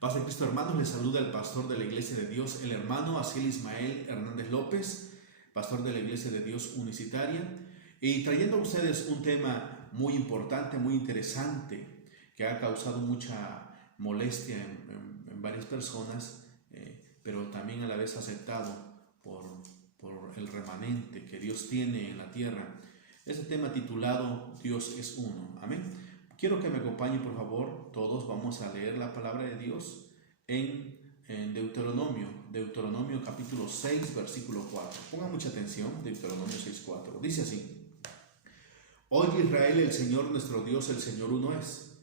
Paz de Cristo, hermanos, les saluda el pastor de la Iglesia de Dios, el hermano Asiel Ismael Hernández López, pastor de la Iglesia de Dios Unicitaria, y trayendo a ustedes un tema muy importante, muy interesante, que ha causado mucha molestia en varias personas, pero también a la vez aceptado por el remanente que Dios tiene en la tierra. Ese tema titulado Dios es uno. Amén. Quiero que me acompañen, por favor, todos vamos a leer la palabra de Dios en Deuteronomio capítulo 6, versículo 4. Pongan mucha atención, Deuteronomio 6, 4. Dice así: Oye Israel, el Señor nuestro Dios, el Señor uno es,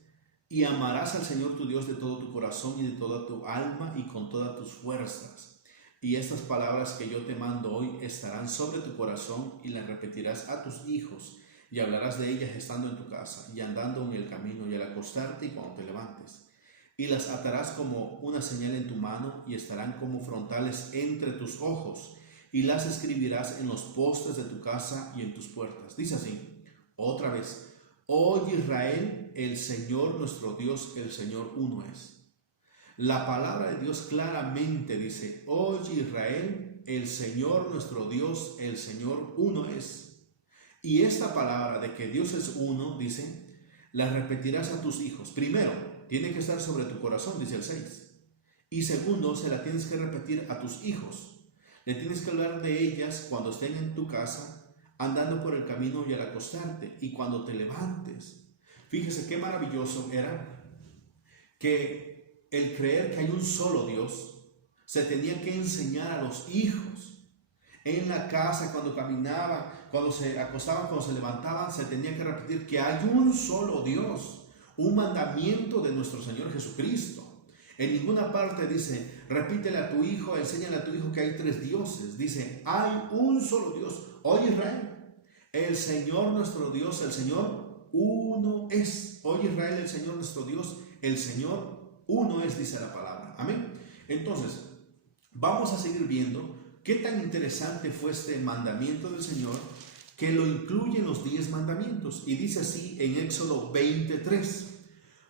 y amarás al Señor tu Dios de todo tu corazón y de toda tu alma y con todas tus fuerzas. Y estas palabras que yo te mando hoy estarán sobre tu corazón y las repetirás a tus hijos. Y hablarás de ellas estando en tu casa, y andando en el camino, y al acostarte y cuando te levantes. Y las atarás como una señal en tu mano, y estarán como frontales entre tus ojos, y las escribirás en los postes de tu casa y en tus puertas. Dice así, otra vez: Oye Israel, el Señor nuestro Dios, el Señor uno es. La palabra de Dios claramente dice: Oye Israel, el Señor nuestro Dios, el Señor uno es. Y esta palabra de que Dios es uno, dice, la repetirás a tus hijos. Primero, tiene que estar sobre tu corazón, dice el 6. Y segundo, se la tienes que repetir a tus hijos. Le tienes que hablar de ellas cuando estén en tu casa, andando por el camino y al acostarte, y cuando te levantes. Fíjese qué maravilloso era que el creer que hay un solo Dios se tenía que enseñar a los hijos. En la casa, cuando caminaban, cuando se acostaban, cuando se levantaban, se tenía que repetir que hay un solo Dios, un mandamiento de nuestro Señor Jesucristo. En ninguna parte dice, repítele a tu hijo, enséñale a tu hijo que hay tres dioses. Dice, hay un solo Dios. Oye Israel, el Señor nuestro Dios, el Señor uno es. Oye Israel, el Señor nuestro Dios, el Señor uno es, dice la palabra. Amén. Entonces, vamos a seguir viendo qué tan interesante fue este mandamiento del Señor, que lo incluye en los 10 mandamientos. Y dice así en Éxodo 23,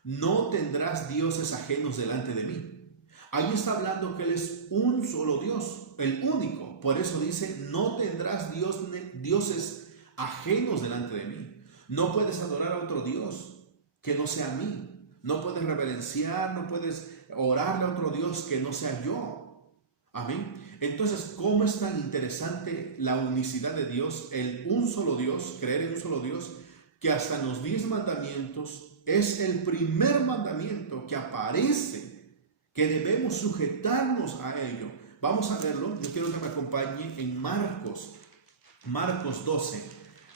no tendrás dioses ajenos delante de mí. Ahí está hablando que Él es un solo Dios, el único. Por eso dice, no tendrás dioses ajenos delante de mí. No puedes adorar a otro Dios que no sea a mí. No puedes reverenciar, no puedes orarle a otro Dios que no sea yo. Amén. Entonces, ¿cómo es tan interesante la unicidad de Dios, el un solo Dios, creer en un solo Dios, que hasta en los 10 mandamientos es el primer mandamiento que aparece, que debemos sujetarnos a ello? Vamos a verlo. Yo quiero que me acompañe en Marcos 12.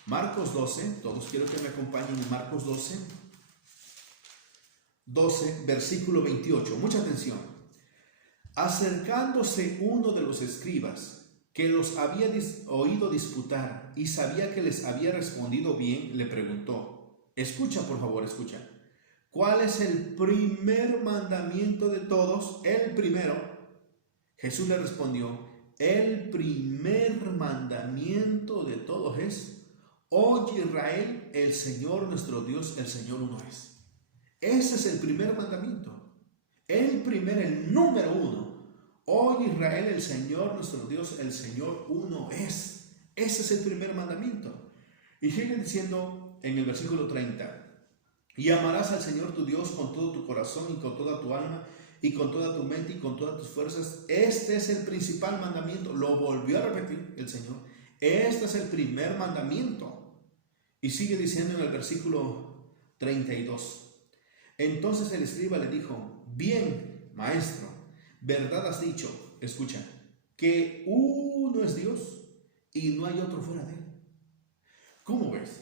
Marcos 12, todos quiero que me acompañen en Marcos 12, versículo 28. Mucha atención. Acercándose uno de los escribas, que los había oído disputar y sabía que les había respondido bien, le preguntó, escucha por favor, escucha, ¿cuál es el primer mandamiento de todos? El primero. Jesús le respondió, el primer mandamiento de todos es, oye Israel, el Señor nuestro Dios, el Señor uno es. Ese es el primer mandamiento. El número uno. Oye Israel, el Señor nuestro Dios, el Señor uno es. Ese es el primer mandamiento. Y sigue diciendo en el versículo 30, y amarás al Señor tu Dios con todo tu corazón y con toda tu alma y con toda tu mente y con todas tus fuerzas. Este es el principal mandamiento. Lo volvió a repetir el Señor. Este es el primer mandamiento. Y sigue diciendo en el versículo 32. Entonces el escriba le dijo, bien, maestro, verdad has dicho, escucha, que uno es Dios y no hay otro fuera de él. ¿Cómo ves?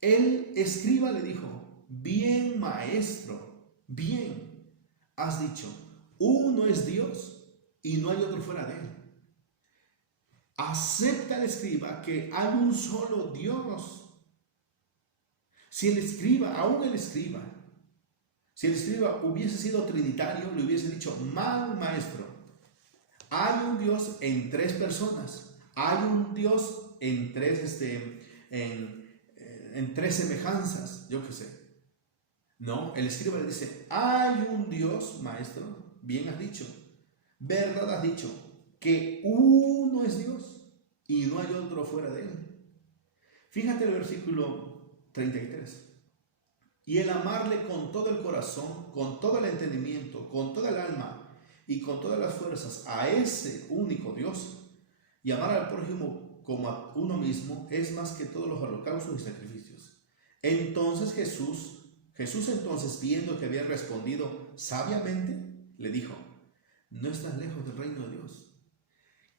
El escriba le dijo, bien, maestro, bien, has dicho, uno es Dios y no hay otro fuera de él. Acepta el escriba que hay un solo Dios. Si el escriba, aún el escriba, si el escriba hubiese sido trinitario, le hubiese dicho, mal maestro, hay un Dios en tres personas, hay un Dios en tres, en tres semejanzas, yo qué sé. No, el escriba le dice, hay un Dios, maestro, bien has dicho, verdad has dicho, que uno es Dios y no hay otro fuera de él. Fíjate el versículo 33. Y el amarle con todo el corazón, con todo el entendimiento, con toda el alma y con todas las fuerzas a ese único Dios, y amar al prójimo como a uno mismo, es más que todos los holocaustos y sacrificios. Entonces Jesús entonces, viendo que había respondido sabiamente, le dijo, no estás lejos del reino de Dios.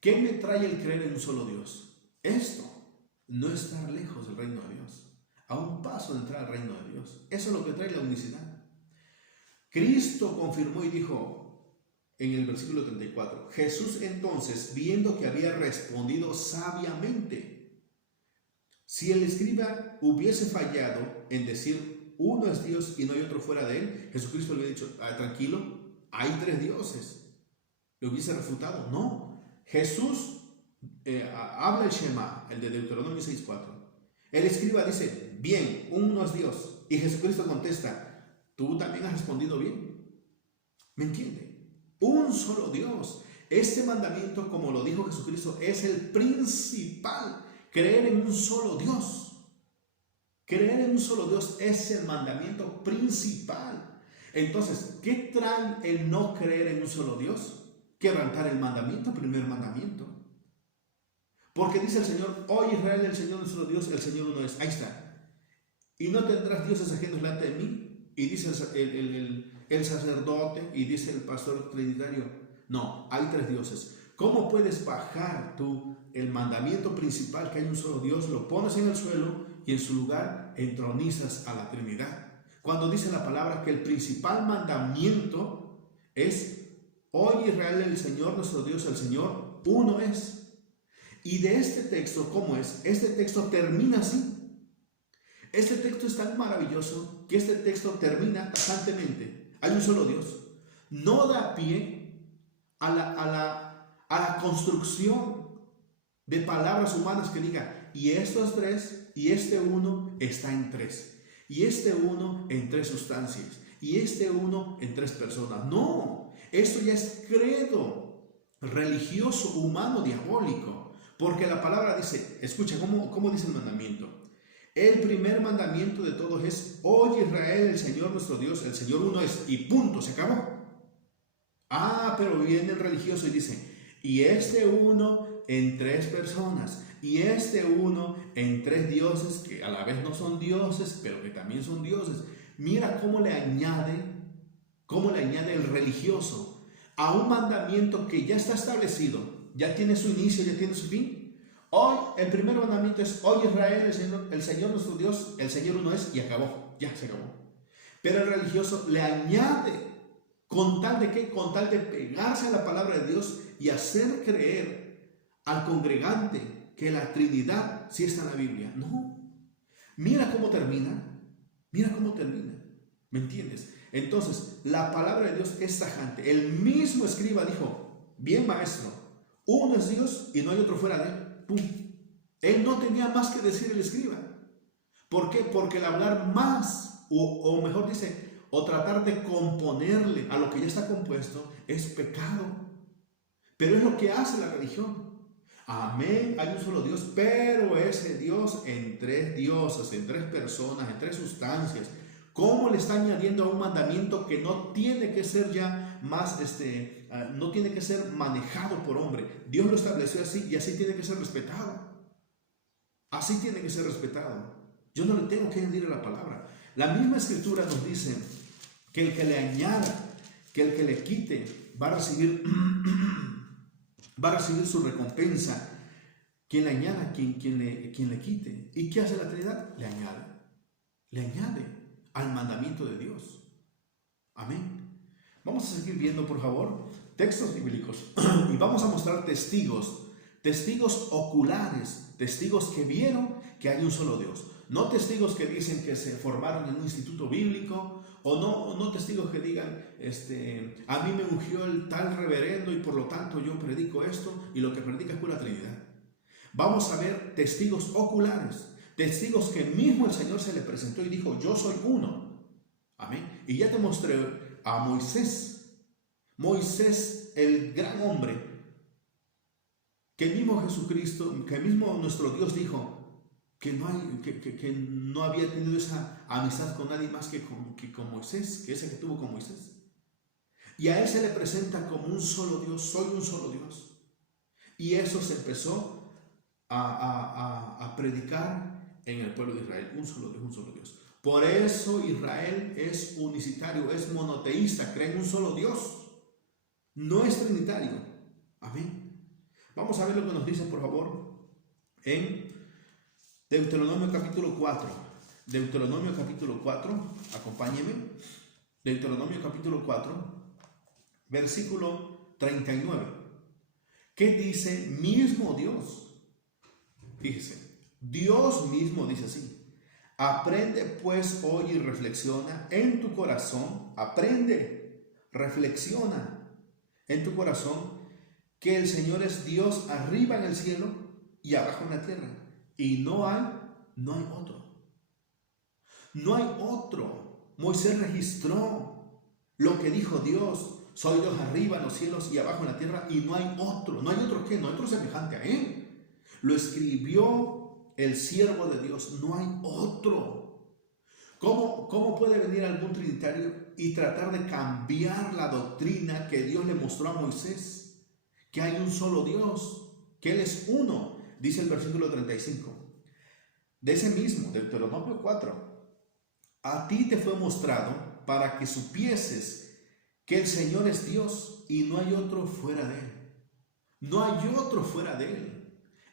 ¿Qué me trae el creer en un solo Dios? Esto, no estar lejos del reino de Dios, a un paso de entrar al reino de Dios. Eso es lo que trae la unicidad. Cristo confirmó y dijo en el versículo 34, Jesús entonces, viendo que había respondido sabiamente, si el escriba hubiese fallado en decir uno es Dios y no hay otro fuera de él, Jesucristo le hubiera dicho, tranquilo, hay tres dioses. ¿Le hubiese refutado? No. Jesús habla el Shema, el de Deuteronomio 6:4. El escriba dice, bien, uno es Dios. Y Jesucristo contesta, tú también has respondido bien. ¿Me entiende? Un solo Dios. Este mandamiento, como lo dijo Jesucristo, es el principal. Creer en un solo Dios. Creer en un solo Dios es el mandamiento principal. Entonces, ¿qué trae el no creer en un solo Dios? Quebrantar el mandamiento, primer mandamiento. Porque dice el Señor, oye Israel, el Señor nuestro Dios, el Señor uno es. Ahí está. Y no tendrás dioses ajenos delante de mí. Y dice el sacerdote y dice el pastor trinitario. No, hay tres dioses. ¿Cómo puedes bajar tú el mandamiento principal, que hay un solo Dios, lo pones en el suelo y en su lugar entronizas a la Trinidad? Cuando dice la palabra que el principal mandamiento es, oye Israel, el Señor nuestro Dios, el Señor uno es. Y de este texto, ¿cómo es? Este texto termina así. Este texto es tan maravilloso que este texto termina tajantemente. Hay un solo Dios. No da pie a la construcción de palabras humanas que diga, y estos tres, y este uno está en tres, y este uno en tres sustancias, y este uno en tres personas. No, esto ya es credo religioso, humano, diabólico. Porque la palabra dice, escucha, ¿cómo dice el mandamiento? El primer mandamiento de todos es, oye Israel, el Señor nuestro Dios, el Señor uno es, y punto, se acabó. Pero viene el religioso y dice, y este uno en tres personas, y este uno en tres dioses, que a la vez no son dioses, pero que también son dioses. Mira cómo le añade el religioso a un mandamiento que ya está establecido. Ya tiene su inicio, ya tiene su fin. Hoy el primer mandamiento es, oye Israel, el Señor nuestro Dios, el Señor uno es, y acabó, ya se acabó. Pero el religioso le añade, ¿con tal de qué? Con tal de pegarse a la palabra de Dios y hacer creer al congregante que la Trinidad sí está en la Biblia. No, mira cómo termina, ¿me entiendes? Entonces, la palabra de Dios es tajante. El mismo escriba dijo, bien maestro, uno es Dios y no hay otro fuera de él. ¡Pum! Él no tenía más que decir el escriba. ¿Por qué? Porque el hablar más, o mejor dice, o tratar de componerle a lo que ya está compuesto, es pecado. Pero es lo que hace la religión. Amén, hay un solo Dios, pero ese Dios en tres dioses, en tres personas, en tres sustancias. ¿Cómo le está añadiendo a un mandamiento que no tiene que ser ya más, no tiene que ser manejado por hombre? Dios lo estableció así y así tiene que ser respetado. Así tiene que ser respetado. Yo no le tengo que añadir a la palabra. La misma escritura nos dice que el que le añada, que el que le quite, va a recibir su recompensa. Quien le añada, quien le quite. ¿Y qué hace la Trinidad? Le añade al mandamiento de Dios. Amén. Vamos a seguir viendo, por favor, textos bíblicos y vamos a mostrar testigos oculares, testigos que vieron que hay un solo Dios. No testigos que dicen que se formaron en un instituto bíblico, o no testigos que digan, a mí me ungió el tal reverendo y por lo tanto yo predico esto y lo que predica es pura Trinidad. Vamos a ver testigos oculares, testigos que mismo el Señor se le presentó y dijo, yo soy uno. Amén. Y ya te mostré a Moisés. Moisés, el gran hombre, que el mismo Jesucristo, que el mismo nuestro Dios dijo que no había tenido esa amistad con nadie más que con Moisés, que esa que tuvo con Moisés. Y a él se le presenta como un solo Dios, soy un solo Dios. Y eso se empezó a predicar en el pueblo de Israel, un solo Dios, un solo Dios. Por eso Israel es unicitario, es monoteísta, cree en un solo Dios, no es trinitario. Amén. Vamos a ver lo que nos dice, por favor, en Deuteronomio capítulo 4. Deuteronomio capítulo 4, acompáñeme. Deuteronomio capítulo 4, versículo 39. ¿Qué dice mismo Dios? Fíjese, Dios mismo dice así: aprende pues hoy y reflexiona en tu corazón, aprende, reflexiona en tu corazón que el Señor es Dios arriba en el cielo y abajo en la tierra, y no hay otro. No hay otro. Moisés registró lo que dijo Dios: soy Dios arriba en los cielos y abajo en la tierra, y no hay otro. No hay otro que, no hay otro semejante a él. Lo escribió el siervo de Dios, no hay otro. ¿Cómo puede venir algún trinitario y tratar de cambiar la doctrina que Dios le mostró a Moisés? Que hay un solo Dios, que Él es uno, dice el versículo 35. De ese mismo, Deuteronomio 4. A ti te fue mostrado para que supieses que el Señor es Dios y no hay otro fuera de Él. No hay otro fuera de Él.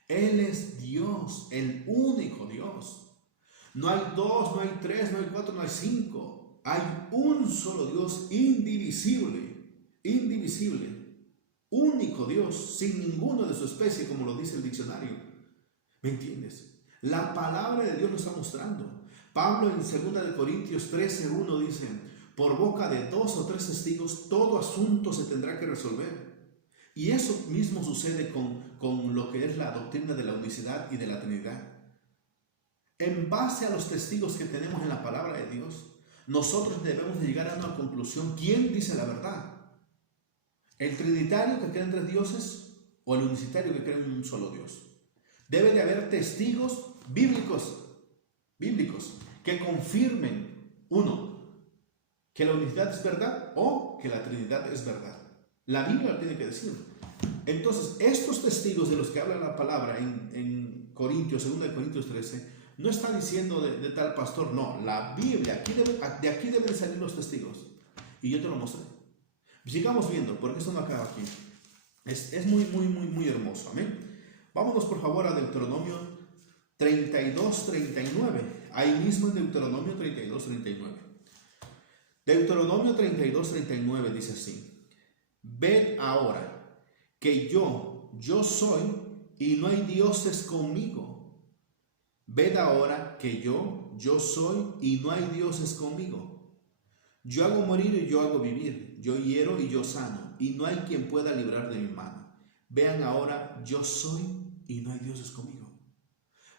Él es Dios, el único Dios. No hay dos, no hay tres, no hay cuatro, no hay cinco. Hay un solo Dios, indivisible, único Dios, sin ninguno de su especie, como lo dice el diccionario. ¿Me entiendes? La palabra de Dios lo está mostrando. Pablo en 2 Corintios 13:1 dice: por boca de 2 o 3 testigos todo asunto se tendrá que resolver. Y eso mismo sucede con lo que es la doctrina de la unicidad y de la Trinidad. En base a los testigos que tenemos en la palabra de Dios, nosotros debemos de llegar a una conclusión: ¿quién dice la verdad? ¿El trinitario que cree en 3 dioses o el unicitario que cree en un solo Dios? Debe de haber testigos bíblicos que confirmen, uno, que la unicidad es verdad o que la Trinidad es verdad. La Biblia lo tiene que decir. Entonces, estos testigos de los que habla la palabra en Corintios, 2 Corintios 13, no está diciendo de tal pastor, no. La Biblia, de aquí deben salir los testigos. Y yo te lo mostré. Sigamos viendo, porque esto no acaba aquí. Es muy hermoso. Amén. Vámonos por favor a Deuteronomio 32:39. Ahí mismo en Deuteronomio 32:39. Deuteronomio 32:39 dice así: ved ahora que yo soy y no hay dioses conmigo. Ved ahora que yo soy y no hay dioses conmigo. Yo hago morir y yo hago vivir, yo hiero y yo sano, y no hay quien pueda librar de mi mano. Vean ahora, yo soy y no hay dioses conmigo.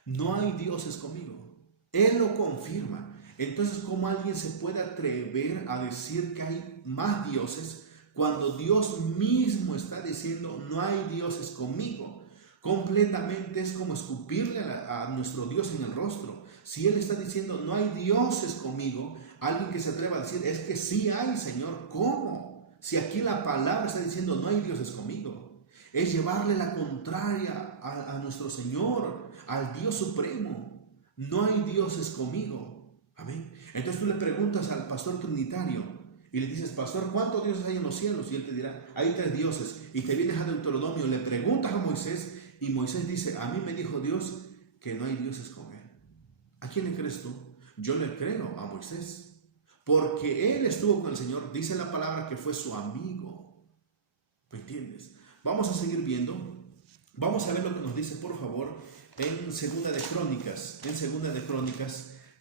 No hay dioses conmigo. Él lo confirma. Entonces, ¿cómo alguien se puede atrever a decir que hay más dioses cuando Dios mismo está diciendo no hay dioses conmigo? Completamente es como escupirle a nuestro Dios en el rostro. Si Él está diciendo no hay dioses conmigo, alguien que se atreva a decir es que sí hay, Señor. ¿Cómo? Si aquí la palabra está diciendo no hay dioses conmigo, es llevarle la contraria a nuestro Señor, al Dios supremo. No hay dioses conmigo. Amén. Entonces tú le preguntas al pastor trinitario y le dices: pastor, ¿cuántos dioses hay en los cielos? Y él te dirá: hay 3 dioses. Y te vienes a Deuteronomio, le preguntas a Moisés, y Moisés dice: a mí me dijo Dios que no hay dioses con él. ¿A quién le crees tú? Yo le creo a Moisés, porque él estuvo con el Señor. Dice la palabra que fue su amigo. ¿Me entiendes? Vamos a seguir viendo. Vamos a ver lo que nos dice, por favor, en 2 de Crónicas,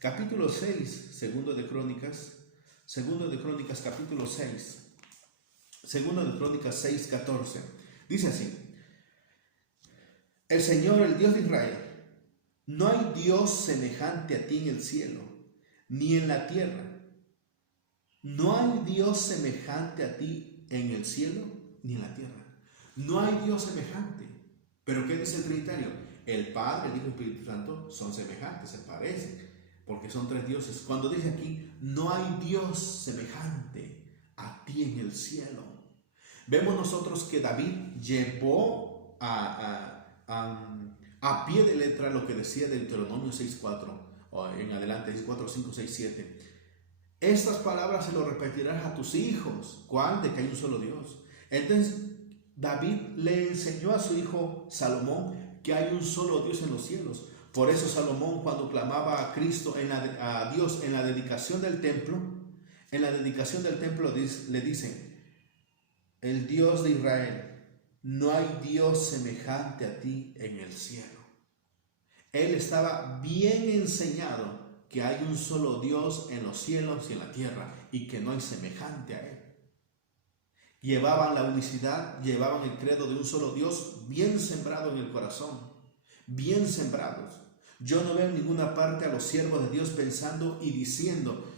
capítulo 6. 2 de Crónicas, capítulo 6. 2 de Crónicas 6:14. Dice así: el Señor, el Dios de Israel, no hay Dios semejante a ti en el cielo, ni en la tierra, No hay Dios semejante a ti en el cielo ni en la tierra. No hay Dios semejante. ¿Pero qué dice el Trinitario? El Padre, el Hijo y el Espíritu Santo son semejantes, se parecen, porque son tres dioses. Cuando dice aquí, no hay Dios semejante a ti en el cielo. Vemos nosotros que David llevó a pie de letra lo que decía Deuteronomio 6.4, o en adelante, 6.4, 5, 6, 7. Estas palabras se lo repetirás a tus hijos. ¿Cuál? De que hay un solo Dios. Entonces, David le enseñó a su hijo Salomón que hay un solo Dios en los cielos. Por eso Salomón, cuando clamaba a Cristo, a Dios en la dedicación del templo, le dice, el Dios de Israel, no hay Dios semejante a ti en el cielo. Él estaba bien enseñado que hay un solo Dios en los cielos y en la tierra y que no hay semejante a Él. Llevaban la unicidad, llevaban el credo de un solo Dios bien sembrado en el corazón, bien sembrados. Yo no veo en ninguna parte a los siervos de Dios pensando y diciendo,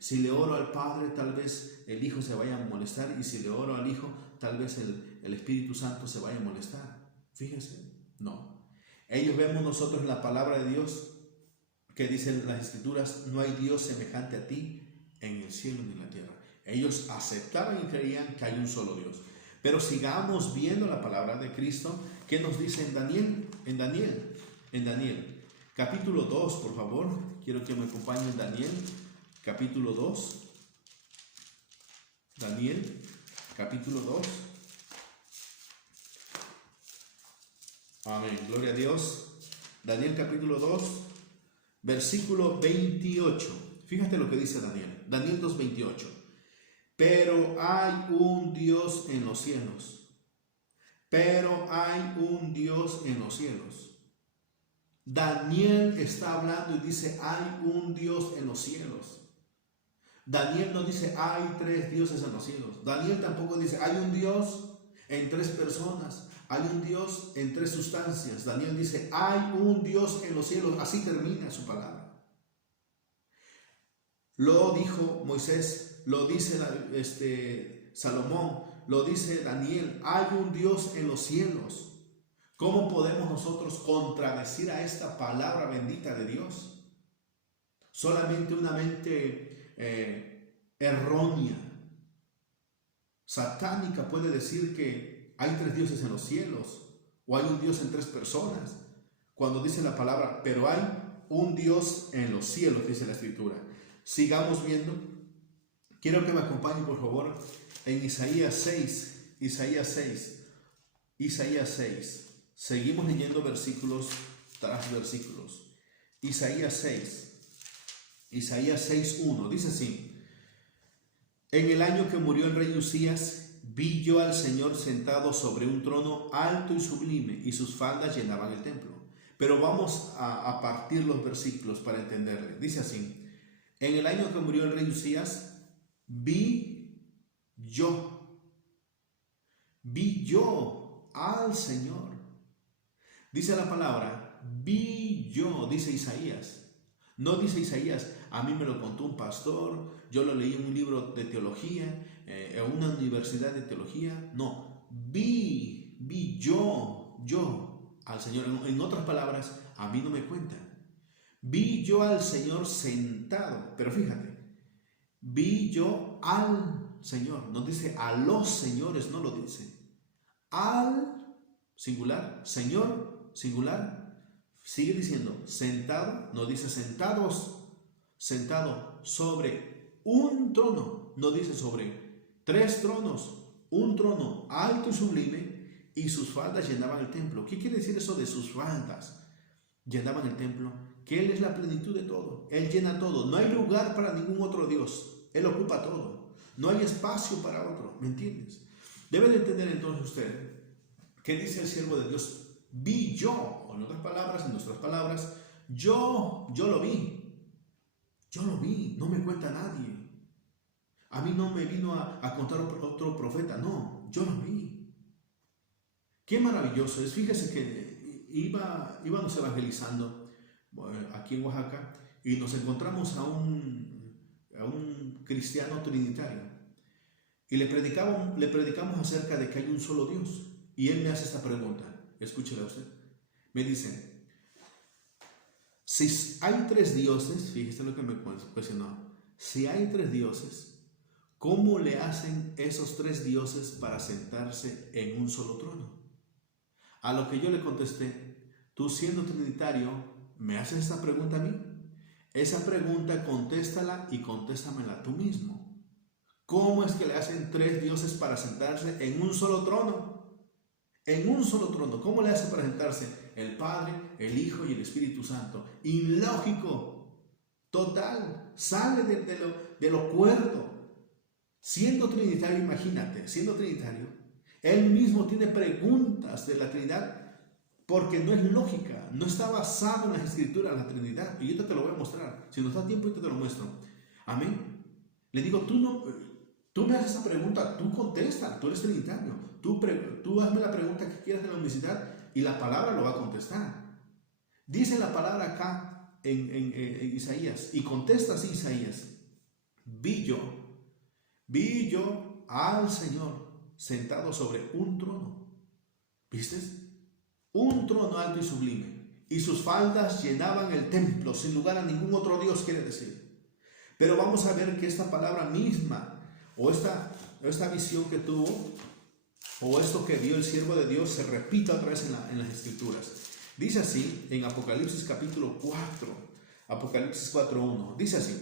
si le oro al Padre tal vez el Hijo se vaya a molestar, y si le oro al Hijo tal vez el Espíritu Santo se vaya a molestar. Fíjense, no. Ellos vemos nosotros en la palabra de Dios que dicen las Escrituras, no hay Dios semejante a ti en el cielo ni en la tierra. Ellos aceptaban y creían que hay un solo Dios. Pero sigamos viendo la palabra de Cristo. ¿Qué nos dice en Daniel? En Daniel, capítulo 2, por favor. Quiero que me acompañen en Daniel, capítulo 2. Daniel, capítulo 2. Amén, gloria a Dios. Daniel, capítulo 2, versículo 28. Fíjate lo que dice Daniel. Daniel 2, 28. Pero hay un Dios en los cielos. Pero hay un Dios en los cielos. Daniel está hablando y dice, hay un Dios en los cielos. Daniel no dice, hay tres dioses en los cielos. Daniel tampoco dice, hay un Dios en tres personas. Hay un Dios en tres sustancias. Daniel dice, hay un Dios en los cielos. Así termina su palabra. Lo dijo Moisés, lo dice Salomón, lo dice Daniel, hay un Dios en los cielos. ¿Cómo podemos nosotros contradecir a esta palabra bendita de Dios? Solamente una mente errónea, satánica puede decir que hay tres dioses en los cielos o hay un Dios en tres personas. Cuando dice la palabra, pero hay un Dios en los cielos, dice la Escritura. Sigamos viendo. Quiero que me acompañen, por favor, en Isaías 6. Isaías 6. Isaías 6. Seguimos leyendo versículos tras versículos. Isaías 6. Isaías 6:1. Dice así. En el año que murió el rey Usías, vi yo al Señor sentado sobre un trono alto y sublime, y sus faldas llenaban el templo. Pero vamos a partir los versículos para entenderle. Dice así. En el año que murió el rey Usías, vi yo al Señor. Dice la palabra, vi yo, dice Isaías. No dice Isaías, a mí me lo contó un pastor, yo lo leí en un libro de teología, en una universidad de teología. No, vi yo al Señor. En otras palabras, a mí no me cuentan. Vi yo al Señor sentado, pero fíjate, vi yo al Señor, no dice a los señores, no lo dice. Al singular, Señor singular, sigue diciendo sentado, no dice sentados, sentado sobre un trono, no dice sobre tres tronos, un trono alto y sublime, y sus faldas llenaban el templo. ¿Qué quiere decir eso de sus faldas? Llenaban el templo. Que Él es la plenitud de todo. Él llena todo. No hay lugar para ningún otro Dios. Él ocupa todo. No hay espacio para otro. ¿Me entiendes? Debe de entender entonces usted ¿qué dice el siervo de Dios? Vi yo. O en otras palabras, en nuestras palabras, yo lo vi. Yo lo vi. No me cuenta nadie. A mí no me vino a contar otro profeta. No, yo lo vi. Qué maravilloso es. Fíjese que íbamos evangelizando aquí en Oaxaca, y nos encontramos a un a un cristiano trinitario y le predicamos acerca de que hay un solo Dios. Y él me hace esta pregunta, escúchela usted. Me dice, si hay tres dioses, fíjese lo que me cuestionó, si hay tres dioses, ¿cómo le hacen esos tres dioses para sentarse en un solo trono? A lo que yo le contesté, tú siendo trinitario, ¿me haces esta pregunta a mí? Esa pregunta contéstala y contéstamela tú mismo. ¿Cómo es que le hacen tres dioses para sentarse en un solo trono? En un solo trono. ¿Cómo le hacen para sentarse el Padre, el Hijo y el Espíritu Santo? Ilógico. Total. Sale de lo cuerdo. Siendo trinitario, imagínate, siendo trinitario, él mismo tiene preguntas de la Trinidad porque no es lógica, no está basado en las Escrituras la Trinidad. Y yo te lo voy a mostrar. Si nos da tiempo, yo te lo muestro. Amén. Le digo, tú me haces esa pregunta, tú contesta, tú eres trinitario. Tú hazme la pregunta que quieras de la unicidad y la palabra lo va a contestar. Dice la palabra acá en Isaías, y contesta así Isaías: vi yo al Señor sentado sobre un trono. ¿Viste? Un trono alto y sublime, y sus faldas llenaban el templo, sin lugar a ningún otro Dios, quiere decir. Pero vamos a ver que esta palabra misma, o esta visión que tuvo, o esto que vio el siervo de Dios, se repite otra vez en las Escrituras. Dice así en Apocalipsis capítulo 4, Apocalipsis 4:1, dice así: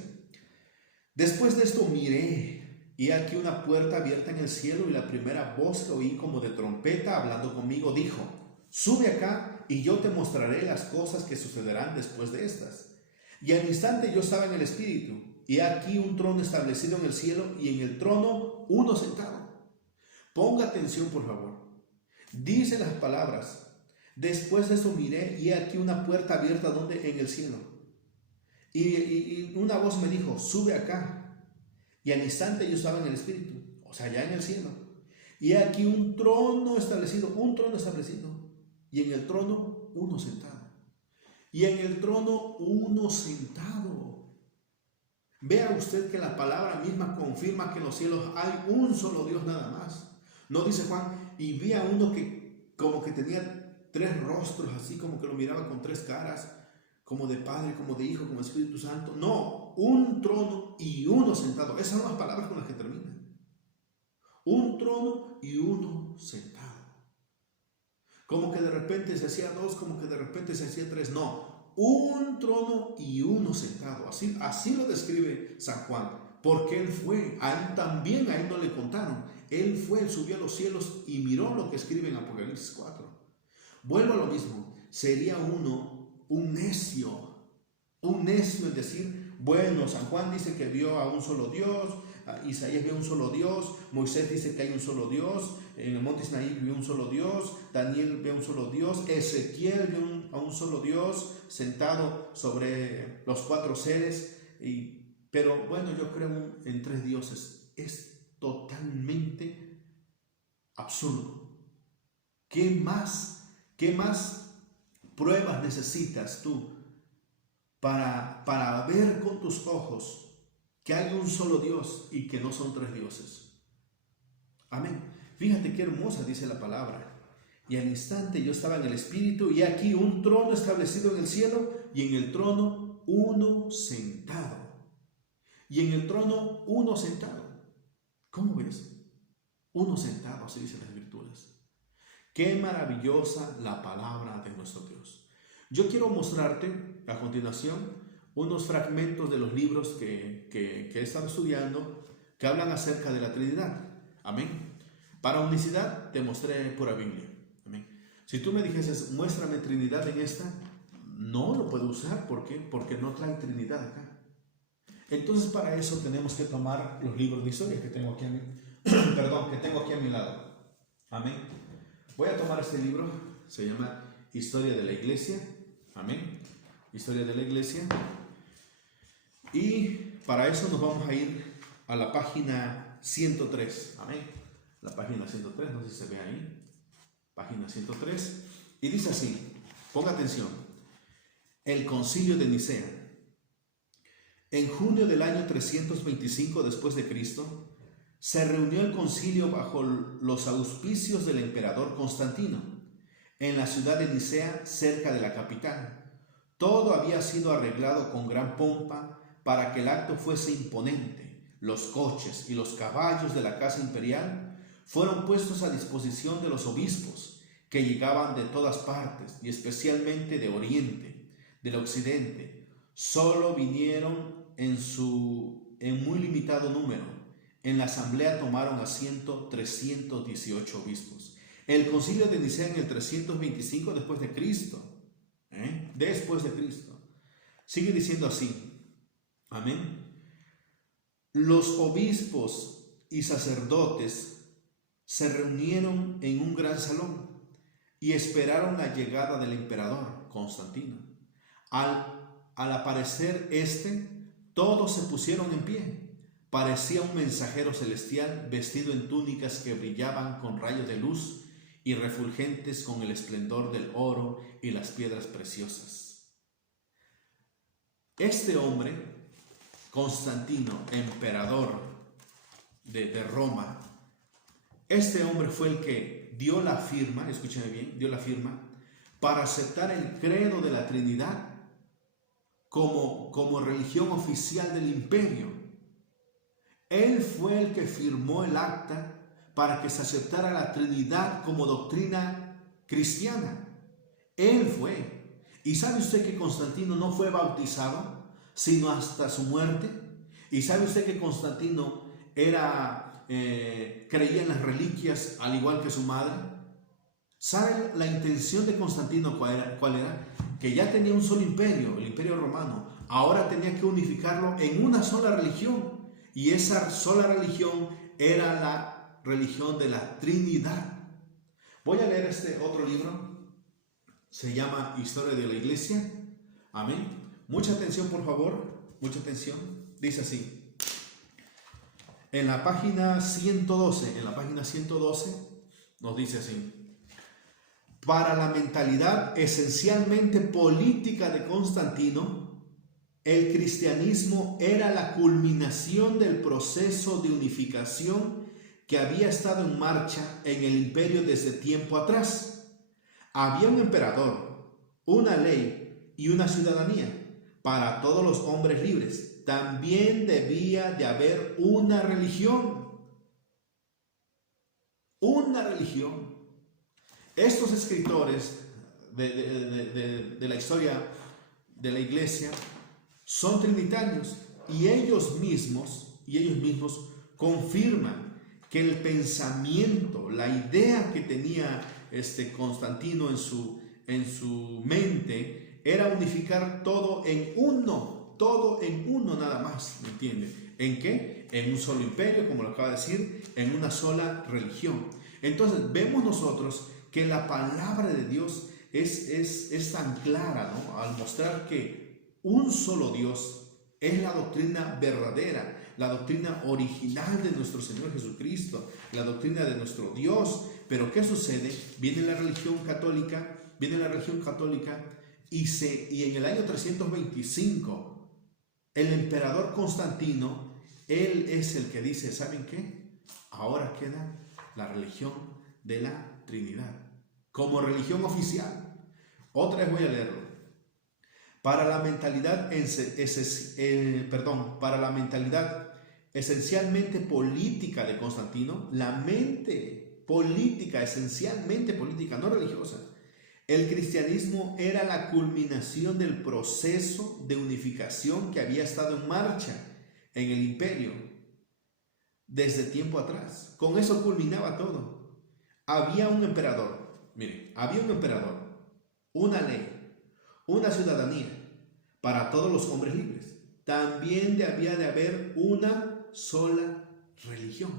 después de esto miré, y aquí una puerta abierta en el cielo, y la primera voz que oí como de trompeta hablando conmigo dijo: sube acá, y yo te mostraré las cosas que sucederán después de estas. Y al instante yo estaba en el Espíritu, y aquí un trono establecido en el cielo, y en el trono uno sentado. Ponga atención, por favor. Dice las palabras: después de eso miré, y aquí una puerta abierta donde en el cielo. Y una voz me dijo: sube acá. Y al instante yo estaba en el Espíritu, o sea, ya en el cielo. Y aquí un trono establecido, y en el trono uno sentado. Y en el trono uno sentado. Vea usted que la palabra misma confirma que en los cielos hay un solo Dios nada más. No dice Juan, y vi a uno que como que tenía tres rostros, así como que lo miraba con tres caras, como de Padre, como de Hijo, como de Espíritu Santo. No, un trono y uno sentado. Esas son las palabras con las que termina. Un trono y uno sentado. Como que de repente se hacía dos, como que de repente se hacía tres. No, un trono y uno sentado. Así lo describe San Juan. Porque él fue, a él no le contaron. Él fue, él subió a los cielos y miró lo que escribe en Apocalipsis 4. Vuelvo a lo mismo. Sería uno un necio en decir, bueno, San Juan dice que vio a un solo Dios, Isaías vio un solo Dios, Moisés dice que hay un solo Dios, en el monte Sinaí vio un solo Dios, Daniel vio un solo Dios, Ezequiel vio a un solo Dios sentado sobre los cuatro seres. Pero bueno, yo creo en tres dioses. Es totalmente absurdo. ¿Qué más pruebas necesitas tú para ver con tus ojos que hay un solo Dios y que no son tres dioses? Amén. Fíjate qué hermosa dice la palabra. Y al instante yo estaba en el Espíritu, y aquí un trono establecido en el cielo, y en el trono uno sentado. Y en el trono uno sentado. ¿Cómo ves? Uno sentado, así dicen las Escrituras. Qué maravillosa la palabra de nuestro Dios. Yo quiero mostrarte a continuación unos fragmentos de los libros que he estado estudiando que hablan acerca de la Trinidad. Amén. Para unicidad te mostré pura Biblia. Amén. Si tú me dijeses, muéstrame Trinidad en esta, no lo puedo usar. ¿Por qué? Porque no trae Trinidad acá. Entonces para eso tenemos que tomar los libros de historia que tengo aquí a mi lado. Amén. Voy a tomar este libro, se llama Historia de la Iglesia. Amén. Historia de la Iglesia. Y para eso nos vamos a ir a la página 103. Amén. La página 103, no sé si se ve ahí. Página 103. Y dice así, ponga atención. El Concilio de Nicea. En junio del año 325 después de Cristo, se reunió el concilio bajo los auspicios del emperador Constantino, en la ciudad de Nicea, cerca de la capital. Todo había sido arreglado con gran pompa para que el acto fuese imponente. Los coches y los caballos de la casa imperial fueron puestos a disposición de los obispos, que llegaban de todas partes, y especialmente de Oriente, del Occidente. Solo vinieron en muy limitado número. En la asamblea tomaron asiento 318 obispos. El concilio de Nicea en el 325 después de Cristo. Después de Cristo. Sigue diciendo así. Amén. Los obispos y sacerdotes se reunieron en un gran salón y esperaron la llegada del emperador Constantino. Al aparecer todos se pusieron en pie. Parecía un mensajero celestial vestido en túnicas que brillaban con rayos de luz y refulgentes con el esplendor del oro y las piedras preciosas. Este hombre, Constantino, emperador de Roma, este hombre fue el que dio la firma, escúcheme bien, dio la firma para aceptar el credo de la Trinidad como religión oficial del imperio. Él fue el que firmó el acta para que se aceptara la Trinidad como doctrina cristiana. Él fue. ¿Y sabe usted que Constantino no fue bautizado sino hasta su muerte? ¿Y sabe usted que Constantino creía en las reliquias al igual que su madre? ¿Sabe la intención de Constantino cuál era? Que ya tenía un solo imperio, el imperio romano. Ahora tenía que unificarlo en una sola religión. Y esa sola religión era la religión de la Trinidad. Voy a leer este otro libro. Se llama Historia de la Iglesia. Amén. Mucha atención, por favor. Mucha atención. Dice así. En la página 112 nos dice así. Para la mentalidad esencialmente política de Constantino, el cristianismo era la culminación del proceso de unificación que había estado en marcha en el imperio desde tiempo atrás. Había un emperador, una ley y una ciudadanía para todos los hombres libres. También debía de haber una religión. Una religión. Estos escritores de la historia de la iglesia son trinitarios y ellos mismos confirman que el pensamiento, la idea que tenía Constantino en su mente era unificar todo en uno nada más, ¿me entiende? ¿En qué? En un solo imperio, como lo acaba de decir, en una sola religión. Entonces vemos nosotros que la palabra de Dios es tan clara, ¿no? Al mostrar que un solo Dios es la doctrina verdadera, la doctrina original de nuestro Señor Jesucristo, la doctrina de nuestro Dios. Pero ¿qué sucede? Viene la religión católica y en el año 325 el emperador Constantino, él es el que dice, ¿saben qué? Ahora queda la religión de la Trinidad como religión oficial. Otra vez voy a leerlo. Para la mentalidad esencialmente política de Constantino, la mente política, esencialmente política, no religiosa, el cristianismo era la culminación del proceso de unificación que había estado en marcha en el imperio desde tiempo atrás. Con eso culminaba todo. Había un emperador, una ley, una ciudadanía para todos los hombres libres. También había de haber una sola religión.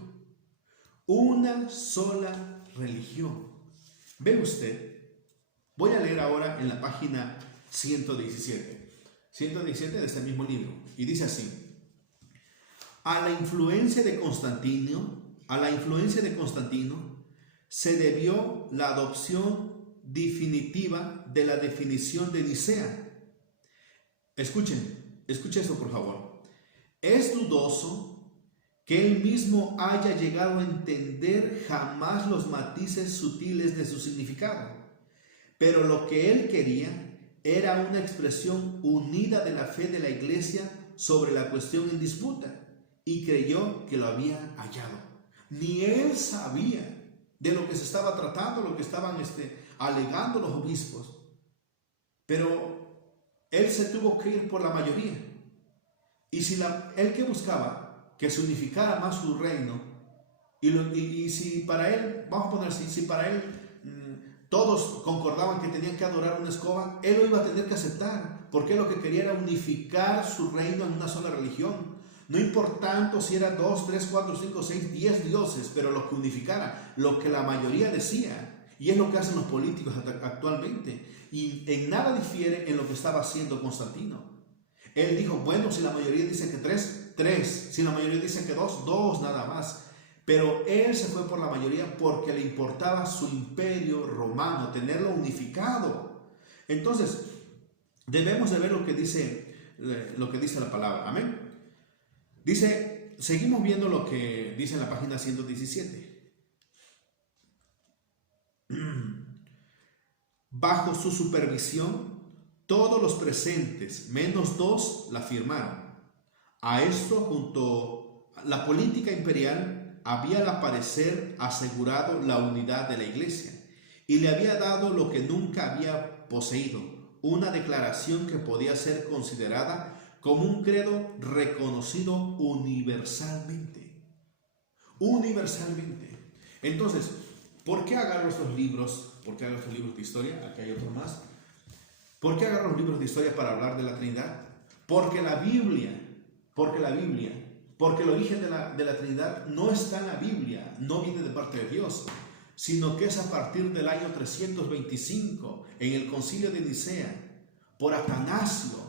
Una sola religión. ¿Ve usted? Voy a leer ahora en la página 117 de este mismo libro. Y dice así. A la influencia de Constantino se debió la adopción definitiva de la definición de Nicea. Escuchen eso por favor. es dudoso que él mismo haya llegado a entender jamás los matices sutiles de su significado, pero lo que él quería era una expresión unida de la fe de la iglesia sobre la cuestión en disputa, y creyó que lo había hallado. Ni él sabía de lo que se estaba tratando, lo que estaban alegando los obispos, pero él se tuvo que ir por la mayoría. Y si él que buscaba que se unificara más su reino, y si para él, vamos a poner así, si para él todos concordaban que tenían que adorar una escoba, él lo iba a tener que aceptar, porque lo que quería era unificar su reino en una sola religión. No importando si eran 2, 3, 4, 5, 6, 10 dioses, pero lo que unificara, lo que la mayoría decía, y es lo que hacen los políticos actualmente, y en nada difiere en lo que estaba haciendo Constantino. Él dijo, bueno, si la mayoría dice que 3, 3, si la mayoría dice que 2, 2 nada más. Pero él se fue por la mayoría porque le importaba su imperio romano, tenerlo unificado. Entonces, debemos de ver lo que dice la palabra. Amén. Dice, seguimos viendo lo que dice en la página 117. Bajo su supervisión, todos los presentes, menos 2, la firmaron. A esto, junto a la política imperial, había al parecer asegurado la unidad de la iglesia y le había dado lo que nunca había poseído, una declaración que podía ser considerada como un credo reconocido universalmente. Universalmente. Entonces, ¿por qué agarro estos libros? ¿Por qué agarro estos libros de historia? Aquí hay otro más. ¿Por qué agarro los libros de historia para hablar de la Trinidad? Porque el origen de la Trinidad no está en la Biblia, no viene de parte de Dios, sino que es a partir del año 325, en el Concilio de Nicea, por Atanasio.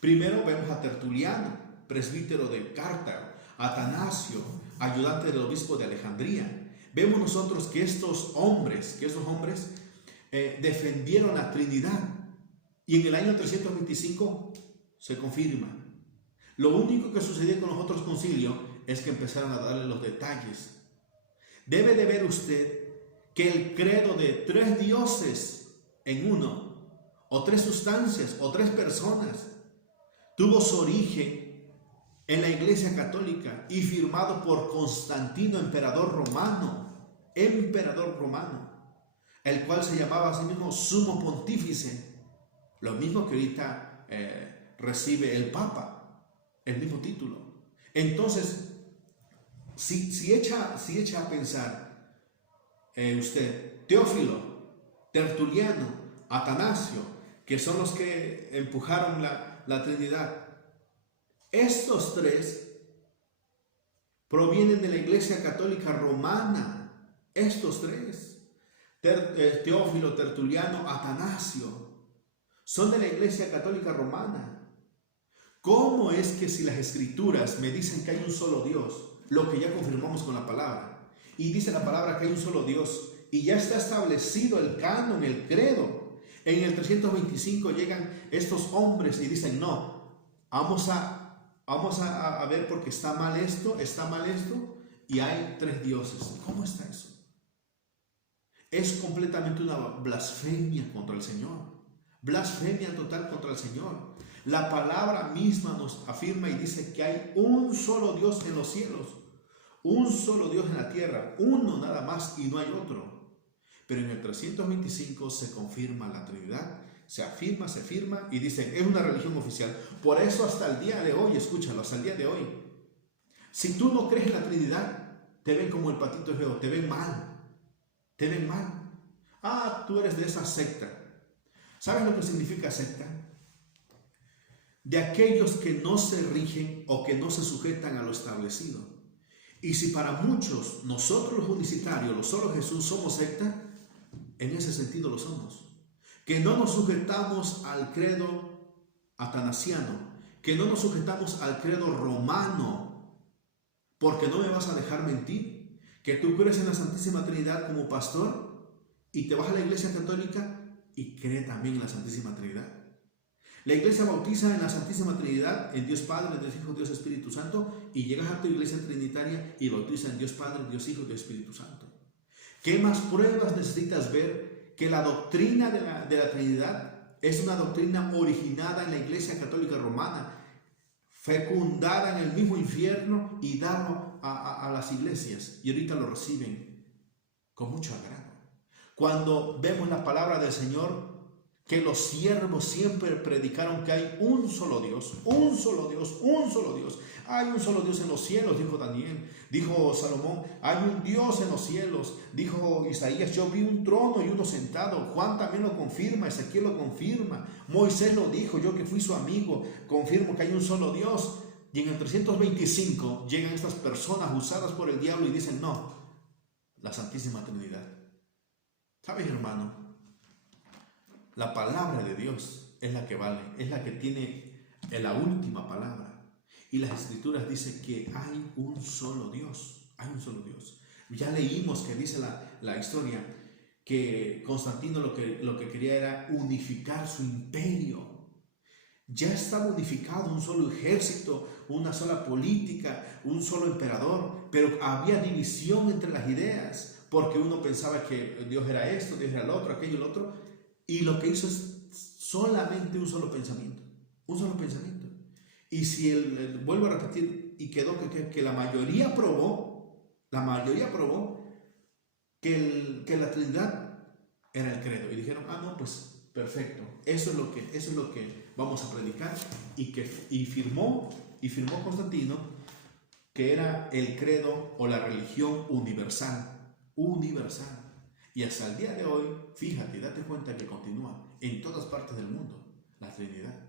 Primero vemos a Tertuliano, presbítero de Cartago, Atanasio, ayudante del obispo de Alejandría. Vemos nosotros que estos hombres defendieron la Trinidad, y en el año 325 se confirma. Lo único que sucedió con los otros concilios es que empezaron a darle los detalles. Debe de ver usted que el credo de 3 dioses en uno, o 3 sustancias, o 3 personas, tuvo su origen en la Iglesia Católica y firmado por Constantino, emperador romano, el cual se llamaba a sí mismo Sumo Pontífice, lo mismo que ahorita recibe el Papa, el mismo título. Entonces, si echa a pensar usted, Teófilo, Tertuliano, Atanasio, que son los que empujaron la Trinidad, estos 3 provienen de la Iglesia Católica Romana. Estos 3, Teófilo, Tertuliano, Atanasio, son de la Iglesia Católica Romana. ¿Cómo es que si las Escrituras me dicen que hay un solo Dios, lo que ya confirmamos con la palabra, y dice la palabra que hay un solo Dios, y ya está establecido el canon, el credo, en el 325 llegan estos hombres y dicen, no, vamos a ver porque está mal esto, y hay 3 dioses? ¿Cómo está eso? Es completamente una blasfemia contra el Señor, blasfemia total contra el Señor. La palabra misma nos afirma y dice que hay un solo Dios en los cielos, un solo Dios en la tierra, uno nada más y no hay otro. Pero en el 325 se confirma la Trinidad, se afirma, se firma y dicen, es una religión oficial. Por eso hasta el día de hoy, escúchalo, hasta el día de hoy, si tú no crees en la Trinidad, te ven como el patito feo, te ven mal. Ah, tú eres de esa secta. ¿Sabes lo que significa secta? De aquellos que no se rigen o que no se sujetan a lo establecido. Y si para muchos, nosotros los unicitarios, los solo Jesús, somos secta, en ese sentido lo somos. Que no nos sujetamos al credo atanasiano, que no nos sujetamos al credo romano, porque no me vas a dejar mentir, que tú crees en la Santísima Trinidad como pastor y te vas a la Iglesia Católica y cree también en la Santísima Trinidad. La iglesia bautiza en la Santísima Trinidad, en Dios Padre, Dios Hijo, Dios Espíritu Santo, y llegas a tu iglesia trinitaria y bautiza en Dios Padre, Dios Hijo, Dios Espíritu Santo. ¿Qué más pruebas necesitas ver que la doctrina de la Trinidad es una doctrina originada en la Iglesia Católica Romana, fecundada en el mismo infierno y dado a las iglesias, y ahorita lo reciben con mucho agrado? Cuando vemos la palabra del Señor, que los siervos siempre predicaron que hay un solo Dios, un solo Dios, un solo Dios. Hay un solo Dios en los cielos, dijo Daniel. Dijo Salomón, hay un Dios en los cielos. Dijo Isaías, yo vi un trono y uno sentado. Juan también lo confirma, Ezequiel lo confirma. Moisés lo dijo, yo que fui su amigo, confirmo que hay un solo Dios. Y en el 325 llegan estas personas usadas por el diablo y dicen, no, la Santísima Trinidad. ¿Sabes, hermano? La palabra de Dios es la que vale, es la que tiene la última palabra. Y las Escrituras dicen que hay un solo Dios, hay un solo Dios. Ya leímos que dice la historia que Constantino lo que quería era unificar su imperio. Ya estaba unificado, un solo ejército, una sola política, un solo emperador, pero había división entre las ideas, porque uno pensaba que Dios era esto, Dios era el otro, aquello, el otro, y lo que hizo es solamente un solo pensamiento, un solo pensamiento. Y si vuelvo a repetir, y quedó que la mayoría aprobó que la Trinidad era el credo, y dijeron, no, pues perfecto, eso es lo que vamos a predicar, y firmó Constantino que era el credo o la religión universal. Y hasta el día de hoy, fíjate, date cuenta que continúa en todas partes del mundo la Trinidad.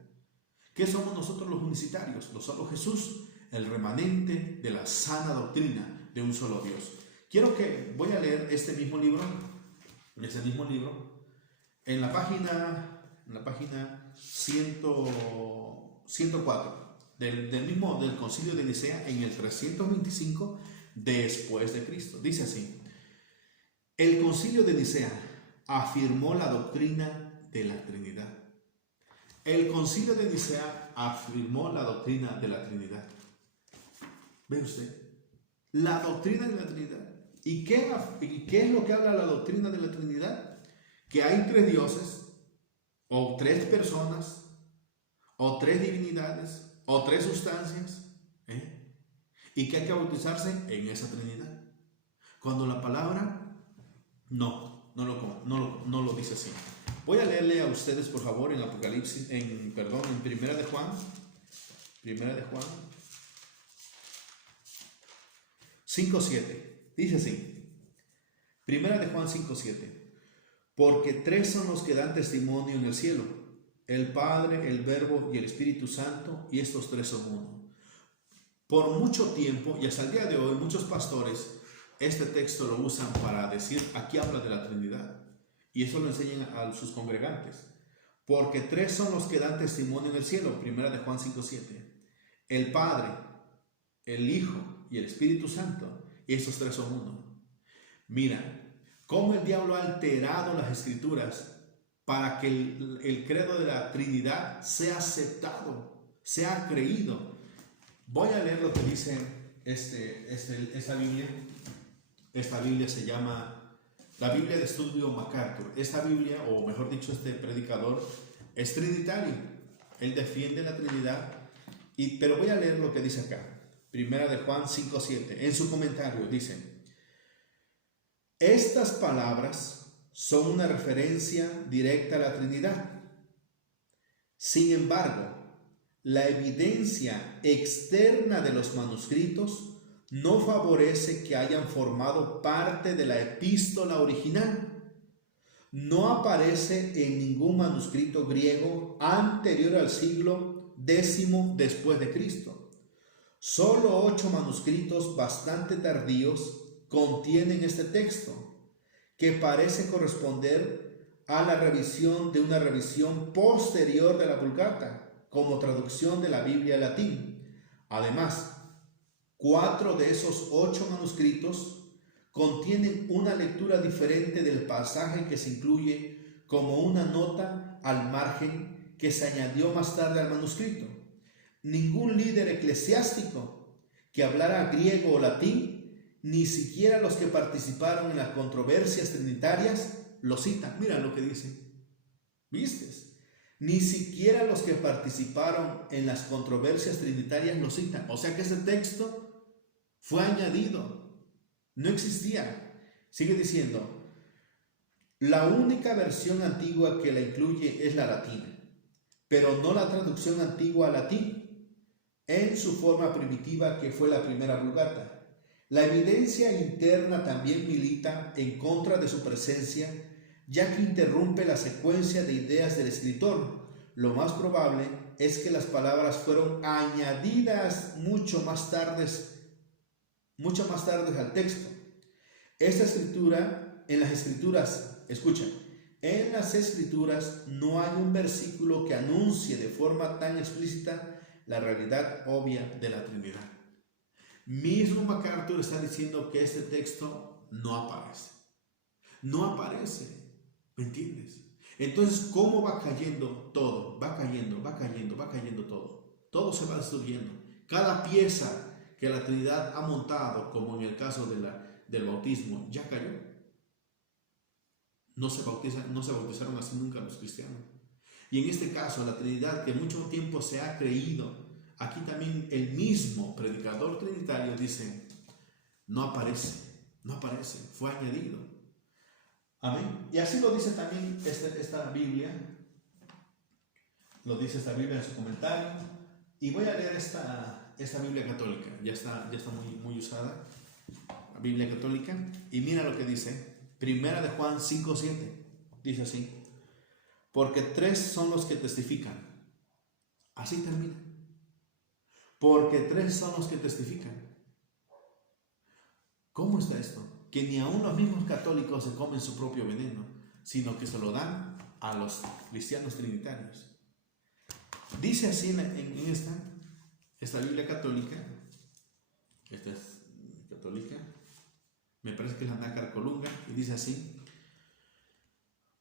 ¿Qué somos nosotros los unicitarios? Lo solo Jesús, el remanente de la sana doctrina de un solo Dios. Voy a leer este mismo libro, en la página 104 del Concilio de Nicea, en el 325 después de Cristo. Dice así: el Concilio de Nicea afirmó la doctrina de la Trinidad. El Concilio de Nicea afirmó la doctrina de la Trinidad. ¿Ve usted? La doctrina de la Trinidad. ¿Y qué es lo que habla la doctrina de la Trinidad? Que hay tres dioses, o tres personas, o tres divinidades, o tres sustancias, y que hay que bautizarse en esa Trinidad. Cuando la palabra no lo dice así. Voy a leerle a ustedes, por favor, en Apocalipsis, en Primera de Juan 5:7. Dice así: Primera de Juan 5:7. Porque tres son los que dan testimonio en el cielo: el Padre, el Verbo y el Espíritu Santo, y estos tres son uno. Por mucho tiempo, y hasta el día de hoy, muchos pastores este texto lo usan para decir, aquí habla de la Trinidad. Y eso lo enseñan a sus congregantes. Porque tres son los que dan testimonio en el cielo. Primera de Juan 5:7. El Padre, el Hijo y el Espíritu Santo. Y estos tres son uno. Mira, cómo el diablo ha alterado las Escrituras para que el credo de la Trinidad sea aceptado, sea creído. Voy a leer lo que dice esta Biblia. Esta Biblia se llama la Biblia de Estudio MacArthur. Esta Biblia, o mejor dicho, este predicador es trinitario. Él defiende la Trinidad. Pero voy a leer lo que dice acá. Primera de Juan 5:7. En su comentario dice: estas palabras son una referencia directa a la Trinidad. Sin embargo, la evidencia externa de los manuscritos no favorece que hayan formado parte de la epístola original. No aparece en ningún manuscrito griego anterior al siglo X después de Cristo. Solo 8 manuscritos bastante tardíos contienen este texto, que parece corresponder a la revisión de una revisión posterior de la Vulgata, como traducción de la Biblia al latín. Además, 4 de esos 8 manuscritos contienen una lectura diferente del pasaje que se incluye como una nota al margen que se añadió más tarde al manuscrito. Ningún líder eclesiástico que hablara griego o latín, ni siquiera los que participaron en las controversias trinitarias, lo citan. Mira lo que dice. ¿Viste? Ni siquiera los que participaron en las controversias trinitarias lo citan. O sea que ese texto fue añadido. No existía. Sigue diciendo, la única versión antigua que la incluye es la latina, pero no la traducción antigua al latín, en su forma primitiva que fue la primera Vulgata. La evidencia interna también milita en contra de su presencia, ya que interrumpe la secuencia de ideas del escritor. Lo más probable es que las palabras fueron añadidas mucho más tarde al texto. Esta escritura, en las escrituras, escucha, en las escrituras no hay un versículo que anuncie de forma tan explícita la realidad obvia de la Trinidad. Mismo MacArthur está diciendo que este texto no aparece. No aparece. ¿Me entiendes? Entonces, ¿cómo va cayendo todo? Va cayendo todo. Todo se va destruyendo. Cada pieza que la Trinidad ha montado, como en el caso del bautismo, ya cayó. No se bautizaron así nunca los cristianos. Y en este caso, la Trinidad, que mucho tiempo se ha creído, aquí también el mismo predicador trinitario dice, no aparece, fue añadido. Amén. Y así lo dice también esta Biblia, lo dice esta Biblia en su comentario. Y voy a leer esta Biblia católica, ya está muy usada, la Biblia católica. Y mira lo que dice, Primera de Juan 5:7, dice así, porque 3 son los que testifican. Así termina. Porque 3 son los que testifican. ¿Cómo está esto? Que ni aun los mismos católicos se comen su propio veneno, sino que se lo dan a los cristianos trinitarios. Dice así en esta Biblia católica, esta es católica, me parece que es la Nácar Colunga, y dice así,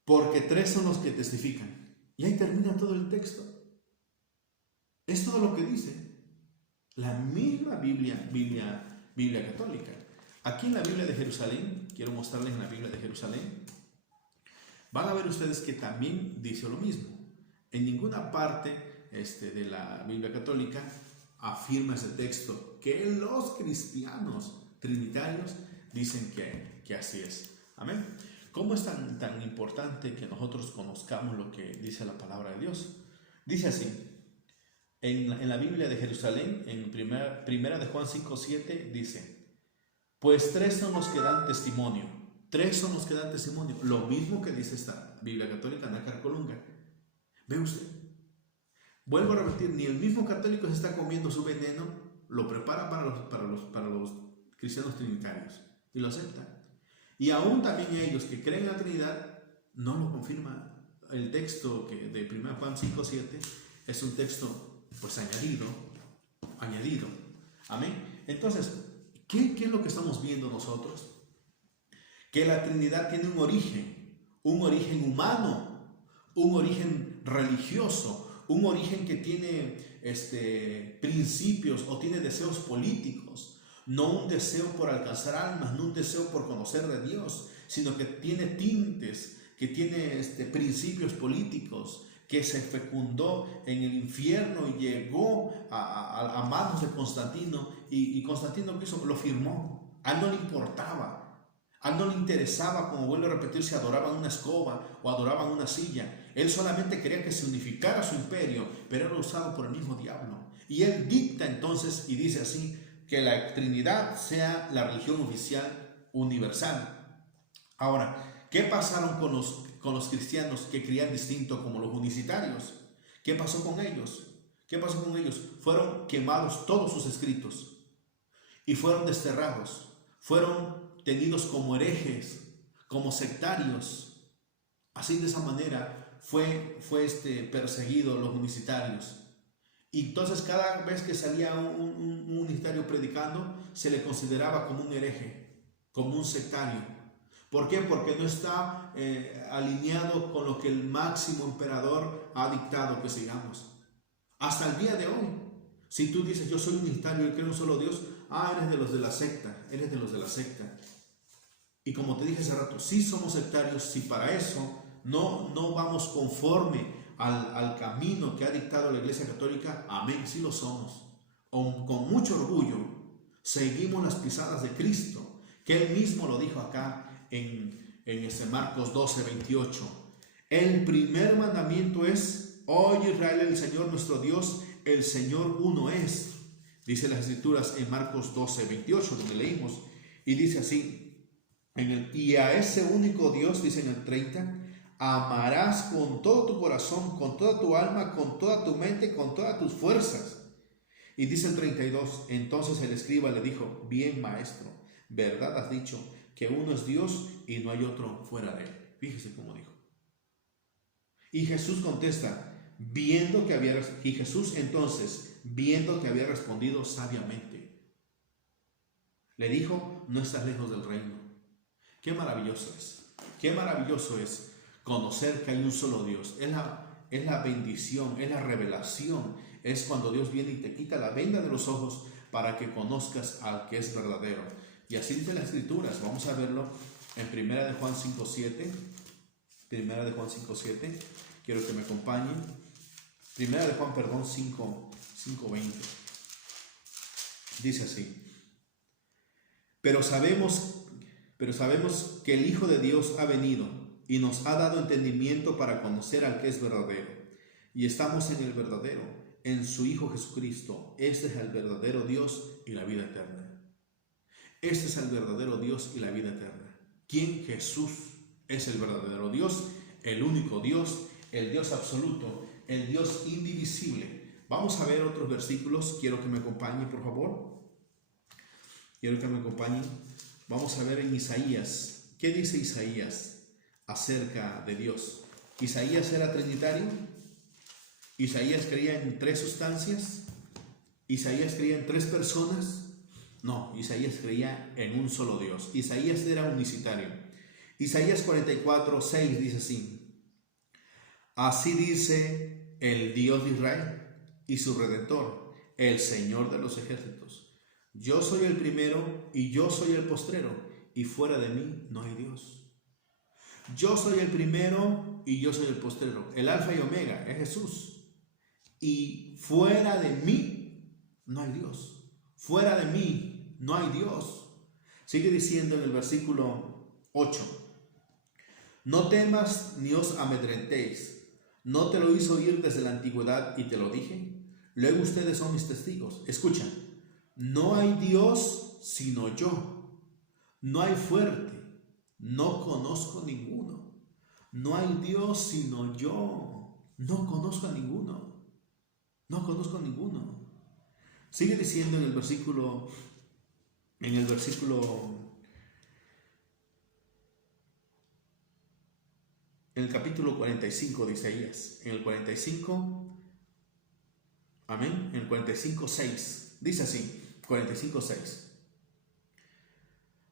porque 3 son los que testifican. Y ahí termina todo el texto. Es todo lo que dice la misma Biblia católica. Aquí en la Biblia de Jerusalén, quiero mostrarles en la Biblia de Jerusalén, van a ver ustedes que también dice lo mismo. En ninguna parte de la Biblia católica afirma ese texto que los cristianos trinitarios dicen que así es. Amén. ¿Cómo es tan importante que nosotros conozcamos lo que dice la palabra de Dios? Dice así, en la Biblia de Jerusalén, en primera de Juan 5:7, dice, pues 3 son los que dan testimonio. 3 son los que dan testimonio. Lo mismo que dice esta Biblia católica, Nácar Colunga. ¿Ve usted? Vuelvo a repetir, ni el mismo católico se está comiendo su veneno, lo prepara para los cristianos trinitarios y lo acepta. Y aún también ellos que creen en la Trinidad no lo confirma. El texto de 1 Juan 5:7 es un texto pues añadido. Amén. Entonces, ¿qué es lo que estamos viendo nosotros? Que la Trinidad tiene un origen humano, un origen religioso, un origen que tiene principios o tiene deseos políticos. No un deseo por alcanzar almas, no un deseo por conocer de Dios, sino que tiene tintes, que tiene principios políticos, que se fecundó en el infierno y llegó a manos de Constantino, y Constantino lo firmó. A él no le importaba, a él no le interesaba, como vuelvo a repetir, si adoraban una escoba o adoraban una silla. Él solamente quería que se unificara su imperio, pero era usado por el mismo diablo. Y él dicta entonces y dice así, que la Trinidad sea la religión oficial universal. Ahora, ¿qué pasaron con los cristianos que creían distinto como los unicitarios? ¿Qué pasó con ellos? Fueron quemados todos sus escritos y fueron desterrados. Fueron tenidos como herejes, como sectarios. Así, de esa manera fue perseguido los unicitarios. Y entonces cada vez que salía un unicitario predicando, se le consideraba como un hereje, como un sectario, ¿Por qué? Porque no está alineado con lo que el máximo emperador ha dictado que sigamos. Hasta el día de hoy, si tú dices, yo soy unitario y creo en un solo Dios, eres de los de la secta, eres de los de la secta. Y como te dije hace rato, sí somos sectarios, si para eso no vamos conforme al camino que ha dictado la Iglesia Católica, amén, sí lo somos. Con mucho orgullo seguimos las pisadas de Cristo, que Él mismo lo dijo acá en Marcos 12, 28. El primer mandamiento es: oye Israel, el Señor nuestro Dios, el Señor uno es. Dice las Escrituras en Marcos 12, 28, donde leímos, y dice así, y a ese único Dios, dice en el 30, amarás con todo tu corazón, con toda tu alma, con toda tu mente, con todas tus fuerzas. Y dice el 32, entonces el escriba le dijo, bien maestro, verdad has dicho, que uno es Dios y no hay otro fuera de él. Fíjese cómo dijo. Y Jesús contesta, y Jesús entonces, viendo que había respondido sabiamente, le dijo, no estás lejos del reino. Qué maravilloso es conocer que hay un solo Dios. Es la bendición, es la revelación, es cuando Dios viene y te quita la venda de los ojos para que conozcas al que es verdadero. Y así dice las Escrituras. Vamos a verlo en 1 de Juan 5:7. 1 de Juan 5:7. Quiero que me acompañen. 1 de Juan, 5:20. Dice así. Pero sabemos que el Hijo de Dios ha venido y nos ha dado entendimiento para conocer al que es verdadero. Y estamos en el verdadero, en su Hijo Jesucristo. Este es el verdadero Dios y la vida eterna. Este es el verdadero Dios y la vida eterna. ¿Quién? Jesús es el verdadero Dios, el único Dios, el Dios absoluto, el Dios indivisible. Vamos a ver otros versículos. Quiero que me acompañen, por favor. Quiero que me acompañen. Vamos a ver en Isaías. ¿Qué dice Isaías acerca de Dios? ¿Isaías era trinitario? ¿Isaías creía en tres sustancias? ¿Isaías creía en tres personas? No, Isaías creía en un solo Dios. Isaías era unicitario. Isaías 44:6 dice así. Así dice el Dios de Israel y su Redentor, el Señor de los ejércitos. Yo soy el primero y yo soy el postrero, y fuera de mí no hay Dios. Yo soy el primero y yo soy el postrero, el alfa y omega, es Jesús. Y fuera de mí no hay Dios. Fuera de mí no hay Dios. Sigue diciendo en el versículo 8. No temas ni os amedrentéis. ¿No te lo hizo oír desde la antigüedad y te lo dije? Luego ustedes son mis testigos. Escucha. No hay Dios sino yo. No hay fuerte. No conozco ninguno. No hay Dios sino yo. No conozco a ninguno. No conozco a ninguno. Sigue diciendo en el capítulo 45 de Isaías. En el 45, amén, en el 45:6. Dice así. 45:6.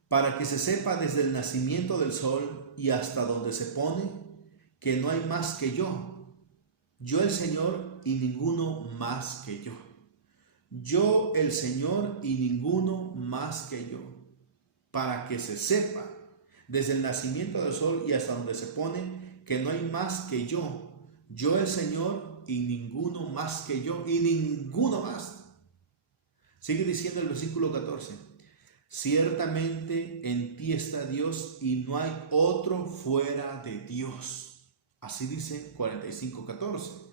Para que se sepa desde el nacimiento del sol y hasta donde se pone, que no hay más que yo el Señor y ninguno más que yo. Yo el Señor y ninguno más que yo. Para que se sepa desde el nacimiento del sol y hasta donde se pone, que no hay más que yo el Señor y ninguno más que yo, y ninguno más. Sigue diciendo el versículo 14. Ciertamente en ti está Dios y no hay otro fuera de Dios. Así dice 45:14.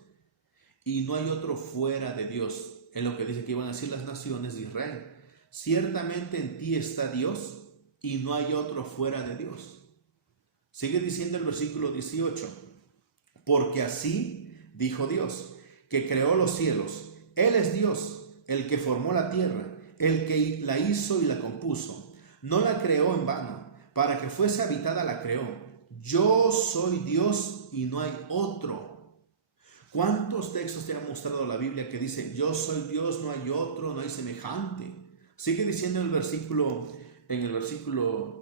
Y no hay otro fuera de Dios. Es lo que dice que iban a decir las naciones de Israel. Ciertamente en ti está Dios y no hay otro fuera de Dios. Sigue diciendo el versículo 18. Porque así dijo Dios, que creó los cielos. Él es Dios, el que formó la tierra, el que la hizo y la compuso. No la creó en vano, para que fuese habitada la creó. Yo soy Dios y no hay otro. ¿Cuántos textos te ha mostrado la Biblia que dice, yo soy Dios, no hay otro, no hay semejante? Sigue diciendo en el versículo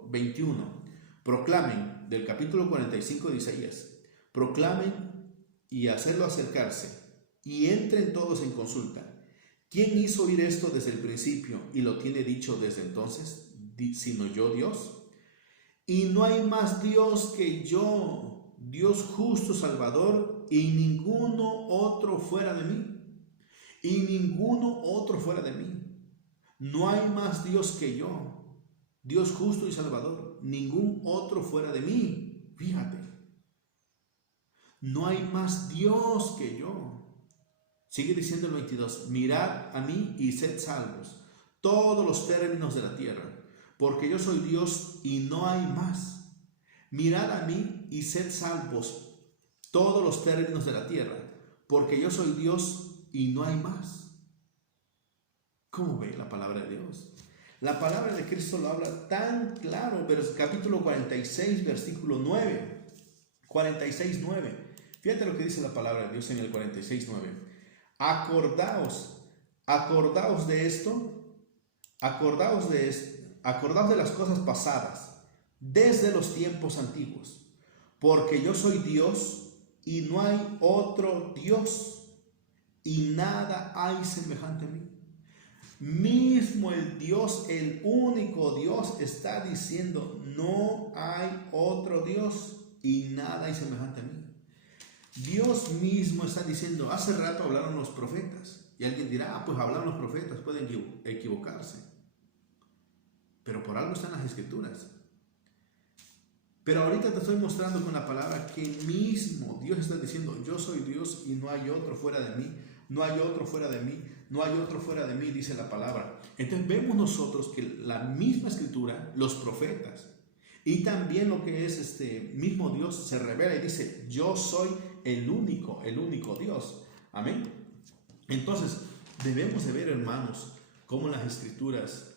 21. Proclamen, del capítulo 45 de Isaías, proclamen y hacerlo acercarse, y entren todos en consulta. ¿Quién hizo oír esto desde el principio y lo tiene dicho desde entonces, sino yo, Dios? Y no hay más Dios que yo, Dios justo, Salvador, y ninguno otro fuera de mí. Y ninguno otro fuera de mí. No hay más Dios que yo, Dios justo y Salvador, ningún otro fuera de mí. Fíjate, no hay más Dios que yo. Sigue diciendo el 22, mirad a mí y sed salvos, todos los términos de la tierra, porque yo soy Dios y no hay más. Mirad a mí y sed salvos, todos los términos de la tierra, porque yo soy Dios y no hay más. ¿Cómo ve la palabra de Dios? La palabra de Cristo lo habla tan claro, capítulo 46, versículo 9. 46, 9. Fíjate lo que dice la palabra de Dios en el 46, 9. Acordaos de esto, acordaos de las cosas pasadas, desde los tiempos antiguos, porque yo soy Dios y no hay otro Dios, y nada hay semejante a mí. Mismo el Dios, el único Dios, está diciendo, no hay otro Dios y nada hay semejante a mí. Dios mismo está diciendo, hace rato hablaron los profetas, y alguien dirá, pues hablaron los profetas, pueden equivocarse, pero por algo están las escrituras. Pero ahorita te estoy mostrando con la palabra que mismo Dios está diciendo, yo soy Dios y no hay otro fuera de mí, no hay otro fuera de mí, no hay otro fuera de mí, dice la palabra. Entonces vemos nosotros que la misma escritura, los profetas, y también lo que es mismo Dios se revela y dice, yo soy el único Dios. Amén. Entonces, debemos de ver, hermanos, cómo las escrituras,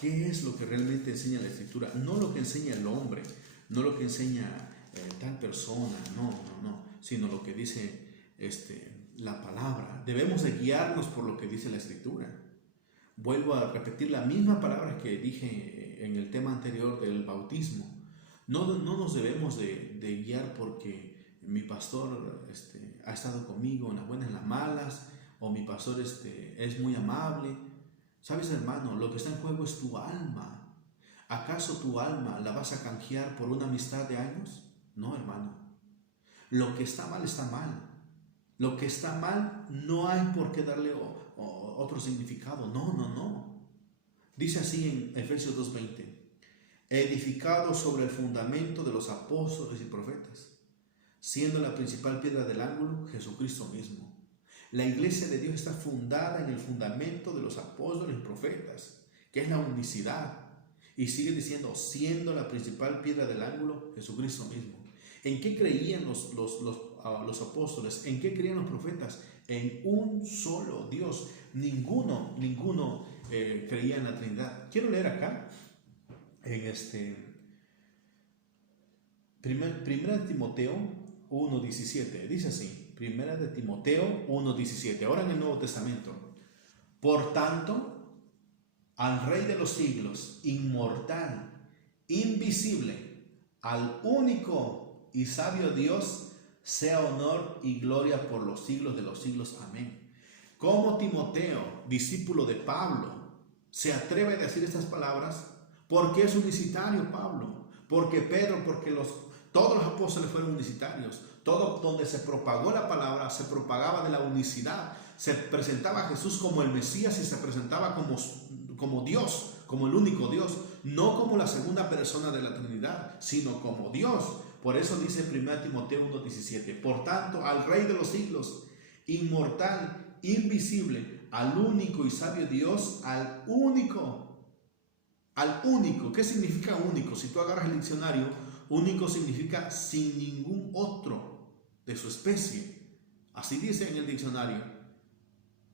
qué es lo que realmente enseña la escritura, no lo que enseña el hombre, no lo que enseña tal persona, no, sino lo que dice la palabra. Debemos de guiarnos por lo que dice la escritura. Vuelvo a repetir la misma palabra que dije en el tema anterior del bautismo. No nos debemos de guiar porque mi pastor ha estado conmigo en las buenas y en las malas, o mi pastor es muy amable. ¿Sabes, hermano? Lo que está en juego es tu alma. ¿Acaso tu alma la vas a canjear por una amistad de años? No, hermano. Lo que está mal está mal. Lo que está mal no hay por qué darle otro significado. No. Dice así en Efesios 2:20. Edificado sobre el fundamento de los apóstoles y profetas, siendo la principal piedra del ángulo Jesucristo mismo. La iglesia de Dios está fundada en el fundamento de los apóstoles y profetas, que es la unicidad. Y sigue diciendo, siendo la principal piedra del ángulo Jesucristo mismo. ¿En qué creían los apóstoles? ¿En qué creían los profetas? En un solo Dios. Ninguno creía en la Trinidad. Quiero leer acá en Primera de Timoteo 1:17. Dice así, Primera de Timoteo 1:17. Ahora en el Nuevo Testamento. Por tanto, al Rey de los siglos, inmortal, invisible, al único y sabio Dios, sea honor y gloria por los siglos de los siglos. Amén. Como Timoteo, discípulo de Pablo, se atreve a decir estas palabras, porque es unicitario Pablo, porque Pedro, porque todos los apóstoles fueron unicitarios. Todo donde se propagó la palabra, se propagaba de la unicidad. Se presentaba a Jesús como el Mesías y se presentaba como Dios, como el único Dios, no como la segunda persona de la Trinidad, sino como Dios. Por eso dice 1 Timoteo 1:17, por tanto, al Rey de los siglos, inmortal, invisible, al único y sabio Dios, al único. ¿Qué significa único? Si tú agarras el diccionario, único significa sin ningún otro de su especie. Así dice en el diccionario.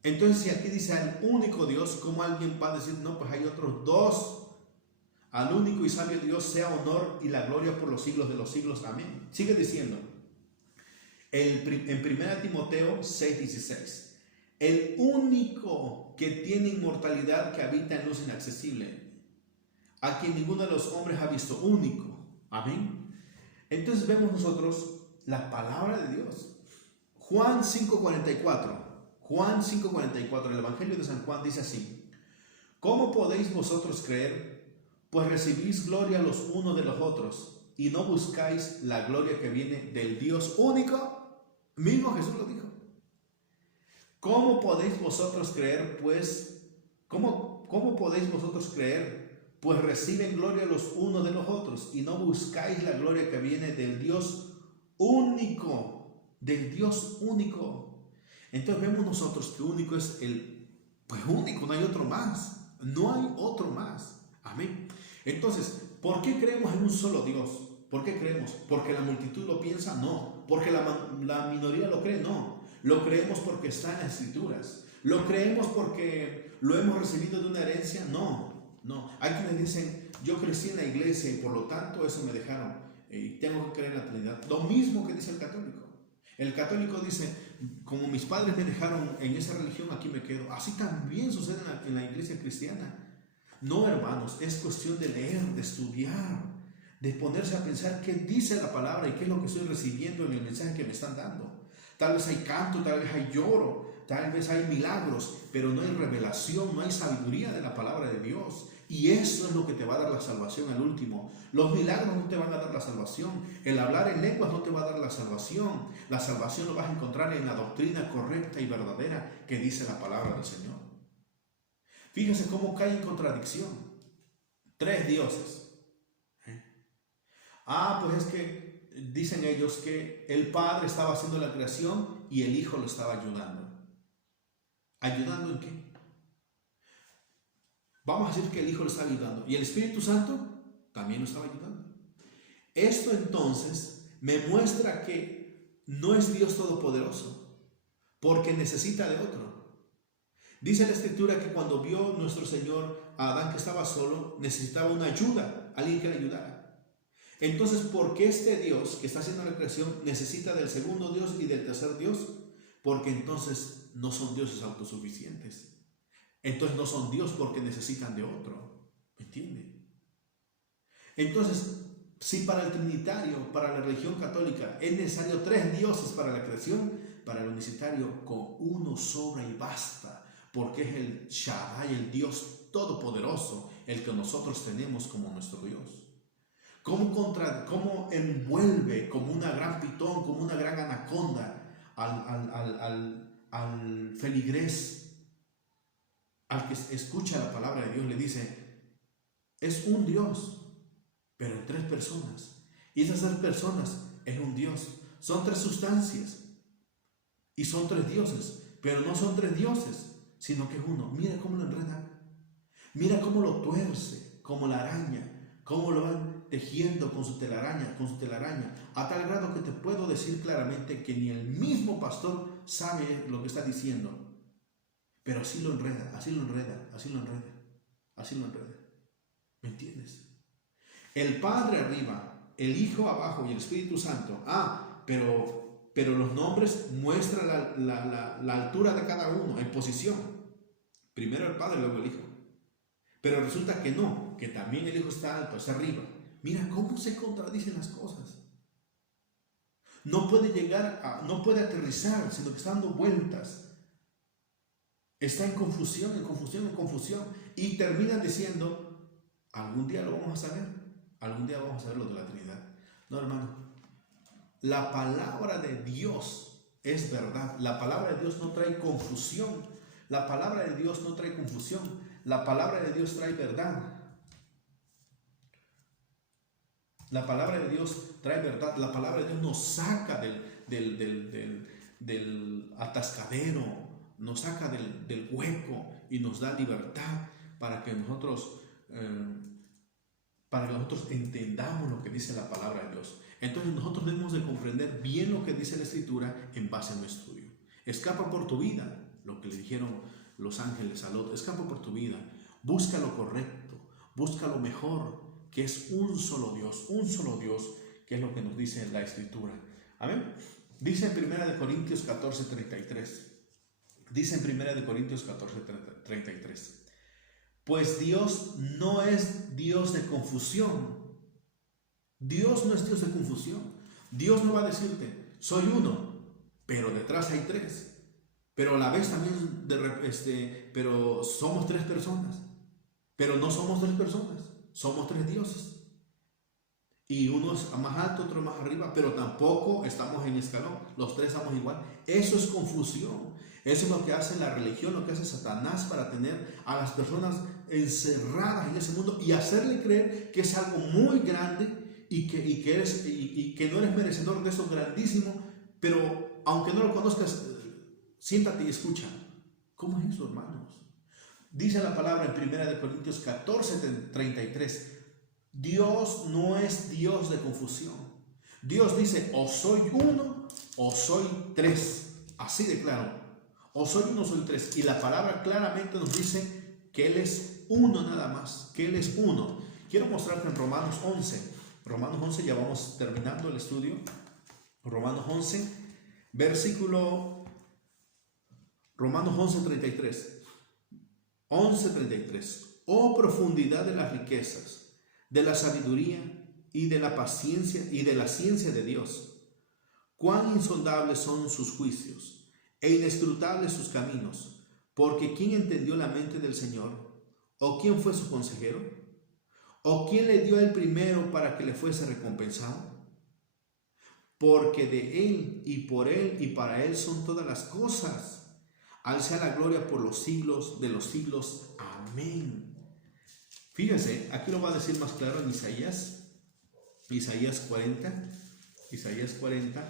Entonces, si aquí dice al único Dios, ¿cómo alguien va a decir, no, pues hay otros dos? Al único y sabio Dios sea honor y la gloria por los siglos de los siglos. Amén. Sigue diciendo, en 1 Timoteo 6:16, el único que tiene inmortalidad, que habita en luz inaccesible, a quien ninguno de los hombres ha visto, único. Amén. Entonces vemos nosotros la palabra de Dios. Juan 5:44, el Evangelio de San Juan dice así: ¿cómo podéis vosotros creer? Pues recibís gloria los unos de los otros y no buscáis la gloria que viene del Dios único. Mismo Jesús lo dijo. ¿Cómo podéis vosotros creer? ¿Cómo podéis vosotros creer? Pues reciben gloria los unos de los otros y no buscáis la gloria que viene del Dios único. Del Dios único. Entonces vemos nosotros que único es único, no hay otro más. No hay otro más. Amén. Entonces, ¿por qué creemos en un solo Dios? ¿Por qué creemos? ¿Porque la multitud lo piensa? No. ¿Porque la minoría lo cree? No. Lo creemos porque está en las Escrituras. ¿Lo creemos porque lo hemos recibido de una herencia? No. No. Hay quienes dicen, yo crecí en la iglesia y por lo tanto eso me dejaron. Y tengo que creer en la Trinidad. Lo mismo que dice el católico. El católico dice, como mis padres me dejaron en esa religión, aquí me quedo. Así también sucede en la iglesia cristiana. No, hermanos, es cuestión de leer, de estudiar, de ponerse a pensar qué dice la palabra y qué es lo que estoy recibiendo en el mensaje que me están dando. Tal vez hay canto, tal vez hay lloro, tal vez hay milagros, pero no hay revelación, no hay sabiduría de la palabra de Dios. Y eso es lo que te va a dar la salvación al último. Los milagros no te van a dar la salvación. El hablar en lenguas no te va a dar la salvación. La salvación lo vas a encontrar en la doctrina correcta y verdadera que dice la palabra del Señor. Fíjense cómo cae en contradicción. 3 dioses. Pues es que dicen ellos que el Padre estaba haciendo la creación y el Hijo lo estaba ayudando. ¿Ayudando en qué? Vamos a decir que el Hijo lo está ayudando y el Espíritu Santo también lo estaba ayudando. Esto entonces me muestra que no es Dios todopoderoso, porque necesita de otro. Dice la Escritura que cuando vio nuestro Señor a Adán que estaba solo, necesitaba una ayuda, alguien que le ayudara. Entonces, ¿por qué este Dios que está haciendo la creación necesita del segundo Dios y del tercer Dios? Porque entonces no son dioses autosuficientes. Entonces no son Dios porque necesitan de otro. ¿Me entiende? Entonces, si para el trinitario, para la religión católica, es necesario 3 dioses para la creación, para el unicitario con uno sobra y basta, porque es el Shaddai, el Dios todopoderoso, el que nosotros tenemos como nuestro Dios. ¿Cómo envuelve como una gran pitón, como una gran anaconda al feligrés? Al que escucha la palabra de Dios le dice, es un Dios, pero en 3 personas. Y esas 3 personas es un Dios. Son 3 sustancias. Y son 3 dioses. Pero no son 3 dioses, sino que es uno. Mira cómo lo enreda. Mira cómo lo tuerce, como la araña. Cómo lo van tejiendo con su telaraña, a tal grado que te puedo decir claramente que ni el mismo pastor sabe lo que está diciendo. Pero así lo enreda. ¿Me entiendes? El Padre arriba, el Hijo abajo y el Espíritu Santo. Pero los nombres muestran la altura de cada uno en posición. Primero el Padre, luego el Hijo. Pero resulta que no, que también el Hijo está alto, está arriba. Mira cómo se contradicen las cosas. No puede no puede aterrizar, sino que está dando vueltas. Está en confusión. Y termina diciendo, algún día lo vamos a saber. Algún día vamos a ver lo de la Trinidad. No, hermano. La palabra de Dios es verdad. La palabra de Dios no trae confusión. La palabra de Dios no trae confusión. La palabra de Dios trae verdad. La palabra de Dios trae verdad. La palabra de Dios nos saca del atascadero, nos saca del hueco y nos da libertad para que nosotros entendamos lo que dice la palabra de Dios. Entonces nosotros debemos de comprender bien lo que dice la Escritura en base a un estudio. Escapa por tu vida, lo que le dijeron los ángeles a Lot. Escapa por tu vida, busca lo correcto, busca lo mejor, que es un solo Dios, que es lo que nos dice la Escritura. Amén. Dice en 1 Corintios 14:33. Dice en 1 Corintios 14:33. Pues Dios no es Dios de confusión. Dios no es Dios de confusión. Dios no va a decirte, soy uno, pero detrás hay tres. Pero a la vez también, pero somos tres personas. Pero no somos tres personas, somos tres dioses. Y uno es más alto, otro más arriba, pero tampoco estamos en escalón. Los tres estamos igual. Eso es confusión. Eso es lo que hace la religión, lo que hace Satanás para tener a las personas encerradas en ese mundo y hacerle creer que es algo muy grande y que no eres merecedor de eso grandísimo, pero aunque no lo conozcas, siéntate y escucha. ¿Cómo es eso, hermanos? Dice la palabra en 1 Corintios 14:33. Dios no es Dios de confusión. Dios dice, o soy uno o soy tres. Así de claro. O soy uno o soy tres. Y la palabra claramente nos dice que Él es uno nada más. Que Él es uno. Quiero mostrarte en Romanos 11. Romanos 11, ya vamos terminando el estudio. Romanos 11, Romanos 11:33. 11:33. Oh profundidad de las riquezas, de la sabiduría y de la paciencia y de la ciencia de Dios. Cuán insondables son sus juicios e inescrutables sus caminos. Porque ¿quién entendió la mente del Señor? ¿O quién fue su consejero? ¿O quién le dio el primero para que le fuese recompensado? Porque de Él y por Él y para Él son todas las cosas. A Él sea la gloria por los siglos de los siglos. Amén. Fíjense, aquí lo va a decir más claro en Isaías 40,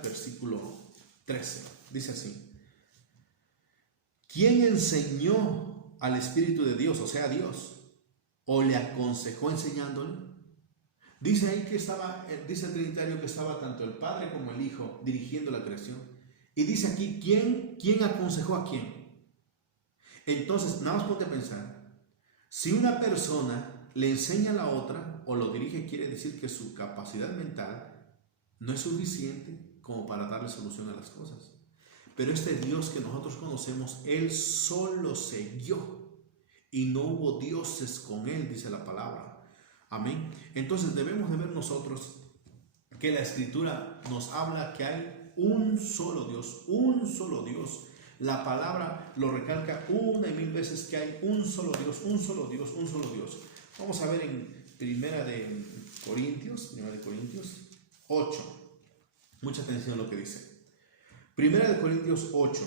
versículo 13. Dice así: ¿quién enseñó al Espíritu de Dios, o sea, a Dios, o le aconsejó enseñándole? Dice ahí que dice el Trinitario que estaba tanto el Padre como el Hijo dirigiendo la creación. Y dice aquí, ¿quién aconsejó a quién? Entonces, nada más ponte a pensar. Si una persona le enseña a la otra o lo dirige, quiere decir que su capacidad mental no es suficiente como para darle solución a las cosas. Pero este Dios que nosotros conocemos, Él solo se guió y no hubo dioses con Él, dice la palabra. Amén. Entonces debemos de ver nosotros que la Escritura nos habla que hay un solo Dios, un solo Dios. La palabra lo recalca una y mil veces que hay un solo Dios, un solo Dios, un solo Dios. Vamos a ver en Primera de Corintios 8. Mucha atención a lo que dice. Primera de Corintios 8.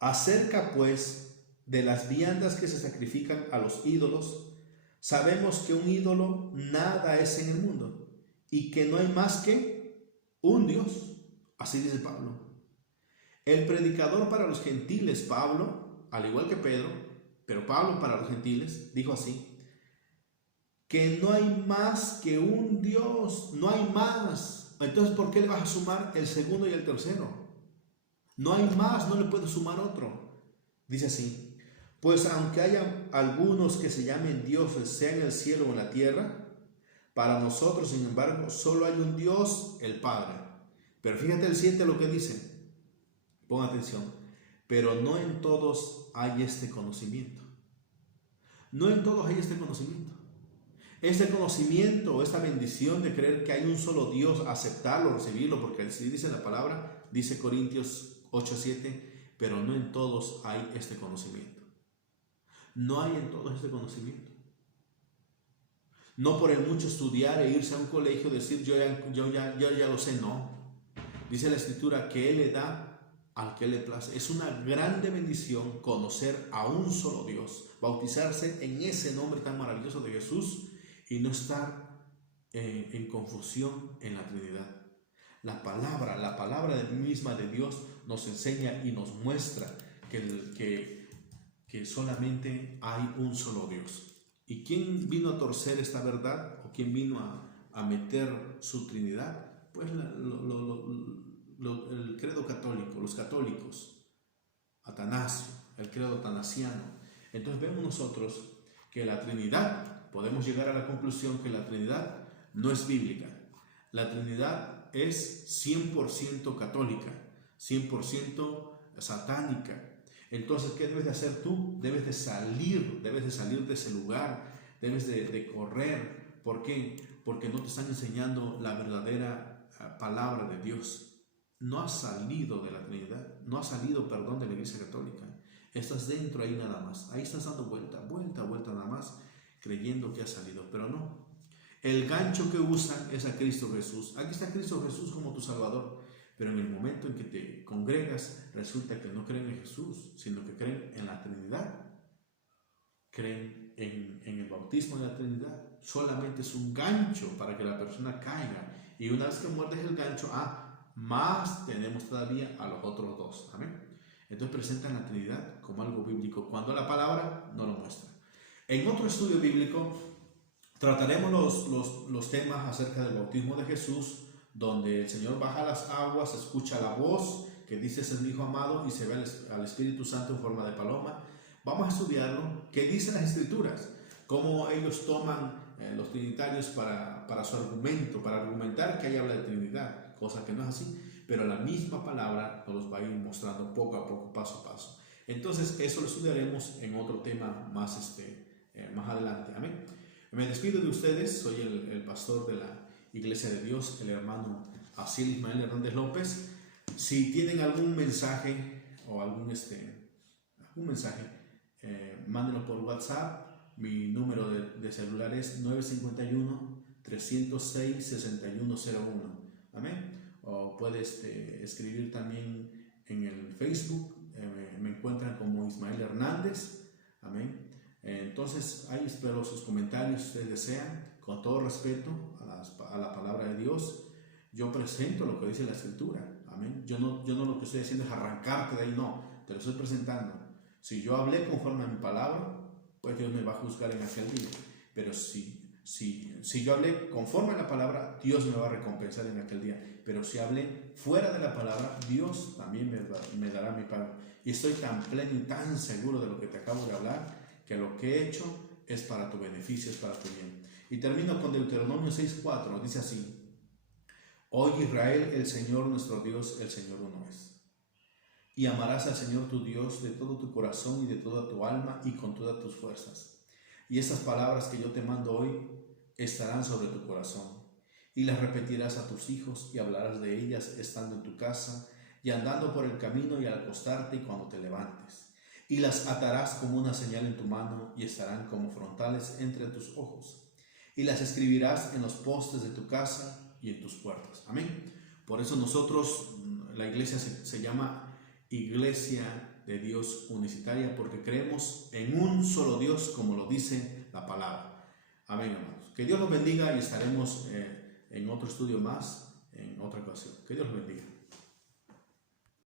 Acerca pues de las viandas que se sacrifican a los ídolos, sabemos que un ídolo nada es en el mundo y que no hay más que un Dios. Así dice Pablo. El predicador para los gentiles, Pablo, al igual que Pedro, pero Pablo para los gentiles, dijo así: que no hay más que un Dios, no hay más. Entonces, ¿por qué le vas a sumar el segundo y el tercero? No hay más, no le puedes sumar otro. Dice así: pues aunque haya algunos que se llamen dioses, sea en el cielo o en la tierra, para nosotros, sin embargo, solo hay un Dios, el Padre. Pero fíjate el 7 lo que dice. Pon atención. Pero no en todos hay este conocimiento. No en todos hay este conocimiento. Este conocimiento, esta bendición de creer que hay un solo Dios, aceptarlo, recibirlo, porque así dice la palabra, dice Corintios 8:7, pero no en todos hay este conocimiento. No hay en todos este conocimiento. No por el mucho estudiar e irse a un colegio decir yo ya lo sé, no. Dice la Escritura que Él le da al que le place. Es una grande bendición conocer a un solo Dios, bautizarse en ese nombre tan maravilloso de Jesús y no estar en confusión en la Trinidad. La palabra misma de Dios nos enseña y nos muestra que solamente hay un solo Dios. ¿Y quién vino a torcer esta verdad? ¿O quién vino a meter su Trinidad? Pues el credo católico, los católicos, Atanasio, el credo atanasiano. Entonces vemos nosotros que la Trinidad, podemos llegar a la conclusión que la Trinidad no es bíblica. La Trinidad es 100% católica, 100% satánica. Entonces, ¿qué debes de hacer tú? Debes de salir de ese lugar, debes de correr. ¿Por qué? Porque no te están enseñando la verdadera palabra de Dios. No has salido de la Trinidad, no has salido, perdón, de la Iglesia Católica. Estás dentro ahí nada más. Ahí estás dando vuelta nada más, creyendo que has salido, pero no. El gancho que usan es a Cristo Jesús. Aquí está Cristo Jesús como tu Salvador. Pero en el momento en que te congregas, resulta que no creen en Jesús, sino que creen en la Trinidad. Creen en el bautismo de la Trinidad. Solamente es un gancho para que la persona caiga. Y una vez que muerdes el gancho, más tenemos todavía a los otros dos. Amén. Entonces presentan la Trinidad como algo bíblico, cuando la palabra no lo muestra. En otro estudio bíblico trataremos los temas acerca del bautismo de Jesús, donde el Señor baja las aguas, escucha la voz que dice es el Hijo amado y se ve al Espíritu Santo en forma de paloma. Vamos a estudiarlo, qué dicen las Escrituras, cómo ellos toman los trinitarios para su argumento, para argumentar que ahí habla de Trinidad, cosa que no es así, pero la misma palabra nos los va a ir mostrando poco a poco, paso a paso. Entonces eso lo estudiaremos en otro tema más adelante. Amén. Me despido de ustedes, soy el pastor de la Iglesia de Dios, el hermano Asiel Ismael Hernández López. Si tienen algún mensaje o algún mensaje, mándenlo por WhatsApp. Mi número de celular es 951-306-6101. Amén. O puedes escribir también en el Facebook. Me encuentran como Ismael Hernández. Amén. Entonces ahí espero sus comentarios si ustedes desean, con todo respeto a la palabra de Dios. Yo presento lo que dice la Escritura. Amén. Yo no lo que estoy haciendo es arrancarte de ahí, no, te lo estoy presentando. Si yo hablé conforme a mi palabra, pues Dios me va a juzgar en aquel día. Pero si yo hablé conforme a la palabra, Dios me va a recompensar en aquel día. Pero si hablé fuera de la palabra, Dios también me dará mi pago. Y estoy tan pleno y tan seguro de lo que te acabo de hablar, que lo que he hecho es para tu beneficio, es para tu bien. Y termino con Deuteronomio 6:4, dice así: Oye Israel, el Señor nuestro Dios, el Señor uno es. Y amarás al Señor tu Dios de todo tu corazón y de toda tu alma y con todas tus fuerzas. Y estas palabras que yo te mando hoy estarán sobre tu corazón, y las repetirás a tus hijos y hablarás de ellas estando en tu casa y andando por el camino y al acostarte y cuando te levantes. Y las atarás como una señal en tu mano y estarán como frontales entre tus ojos. Y las escribirás en los postes de tu casa y en tus puertas. Amén. Por eso nosotros, la iglesia se llama Iglesia de Dios Unicitaria, porque creemos en un solo Dios, como lo dice la palabra. Amén, hermanos. Que Dios los bendiga y estaremos en otro estudio más, en otra ocasión. Que Dios los bendiga.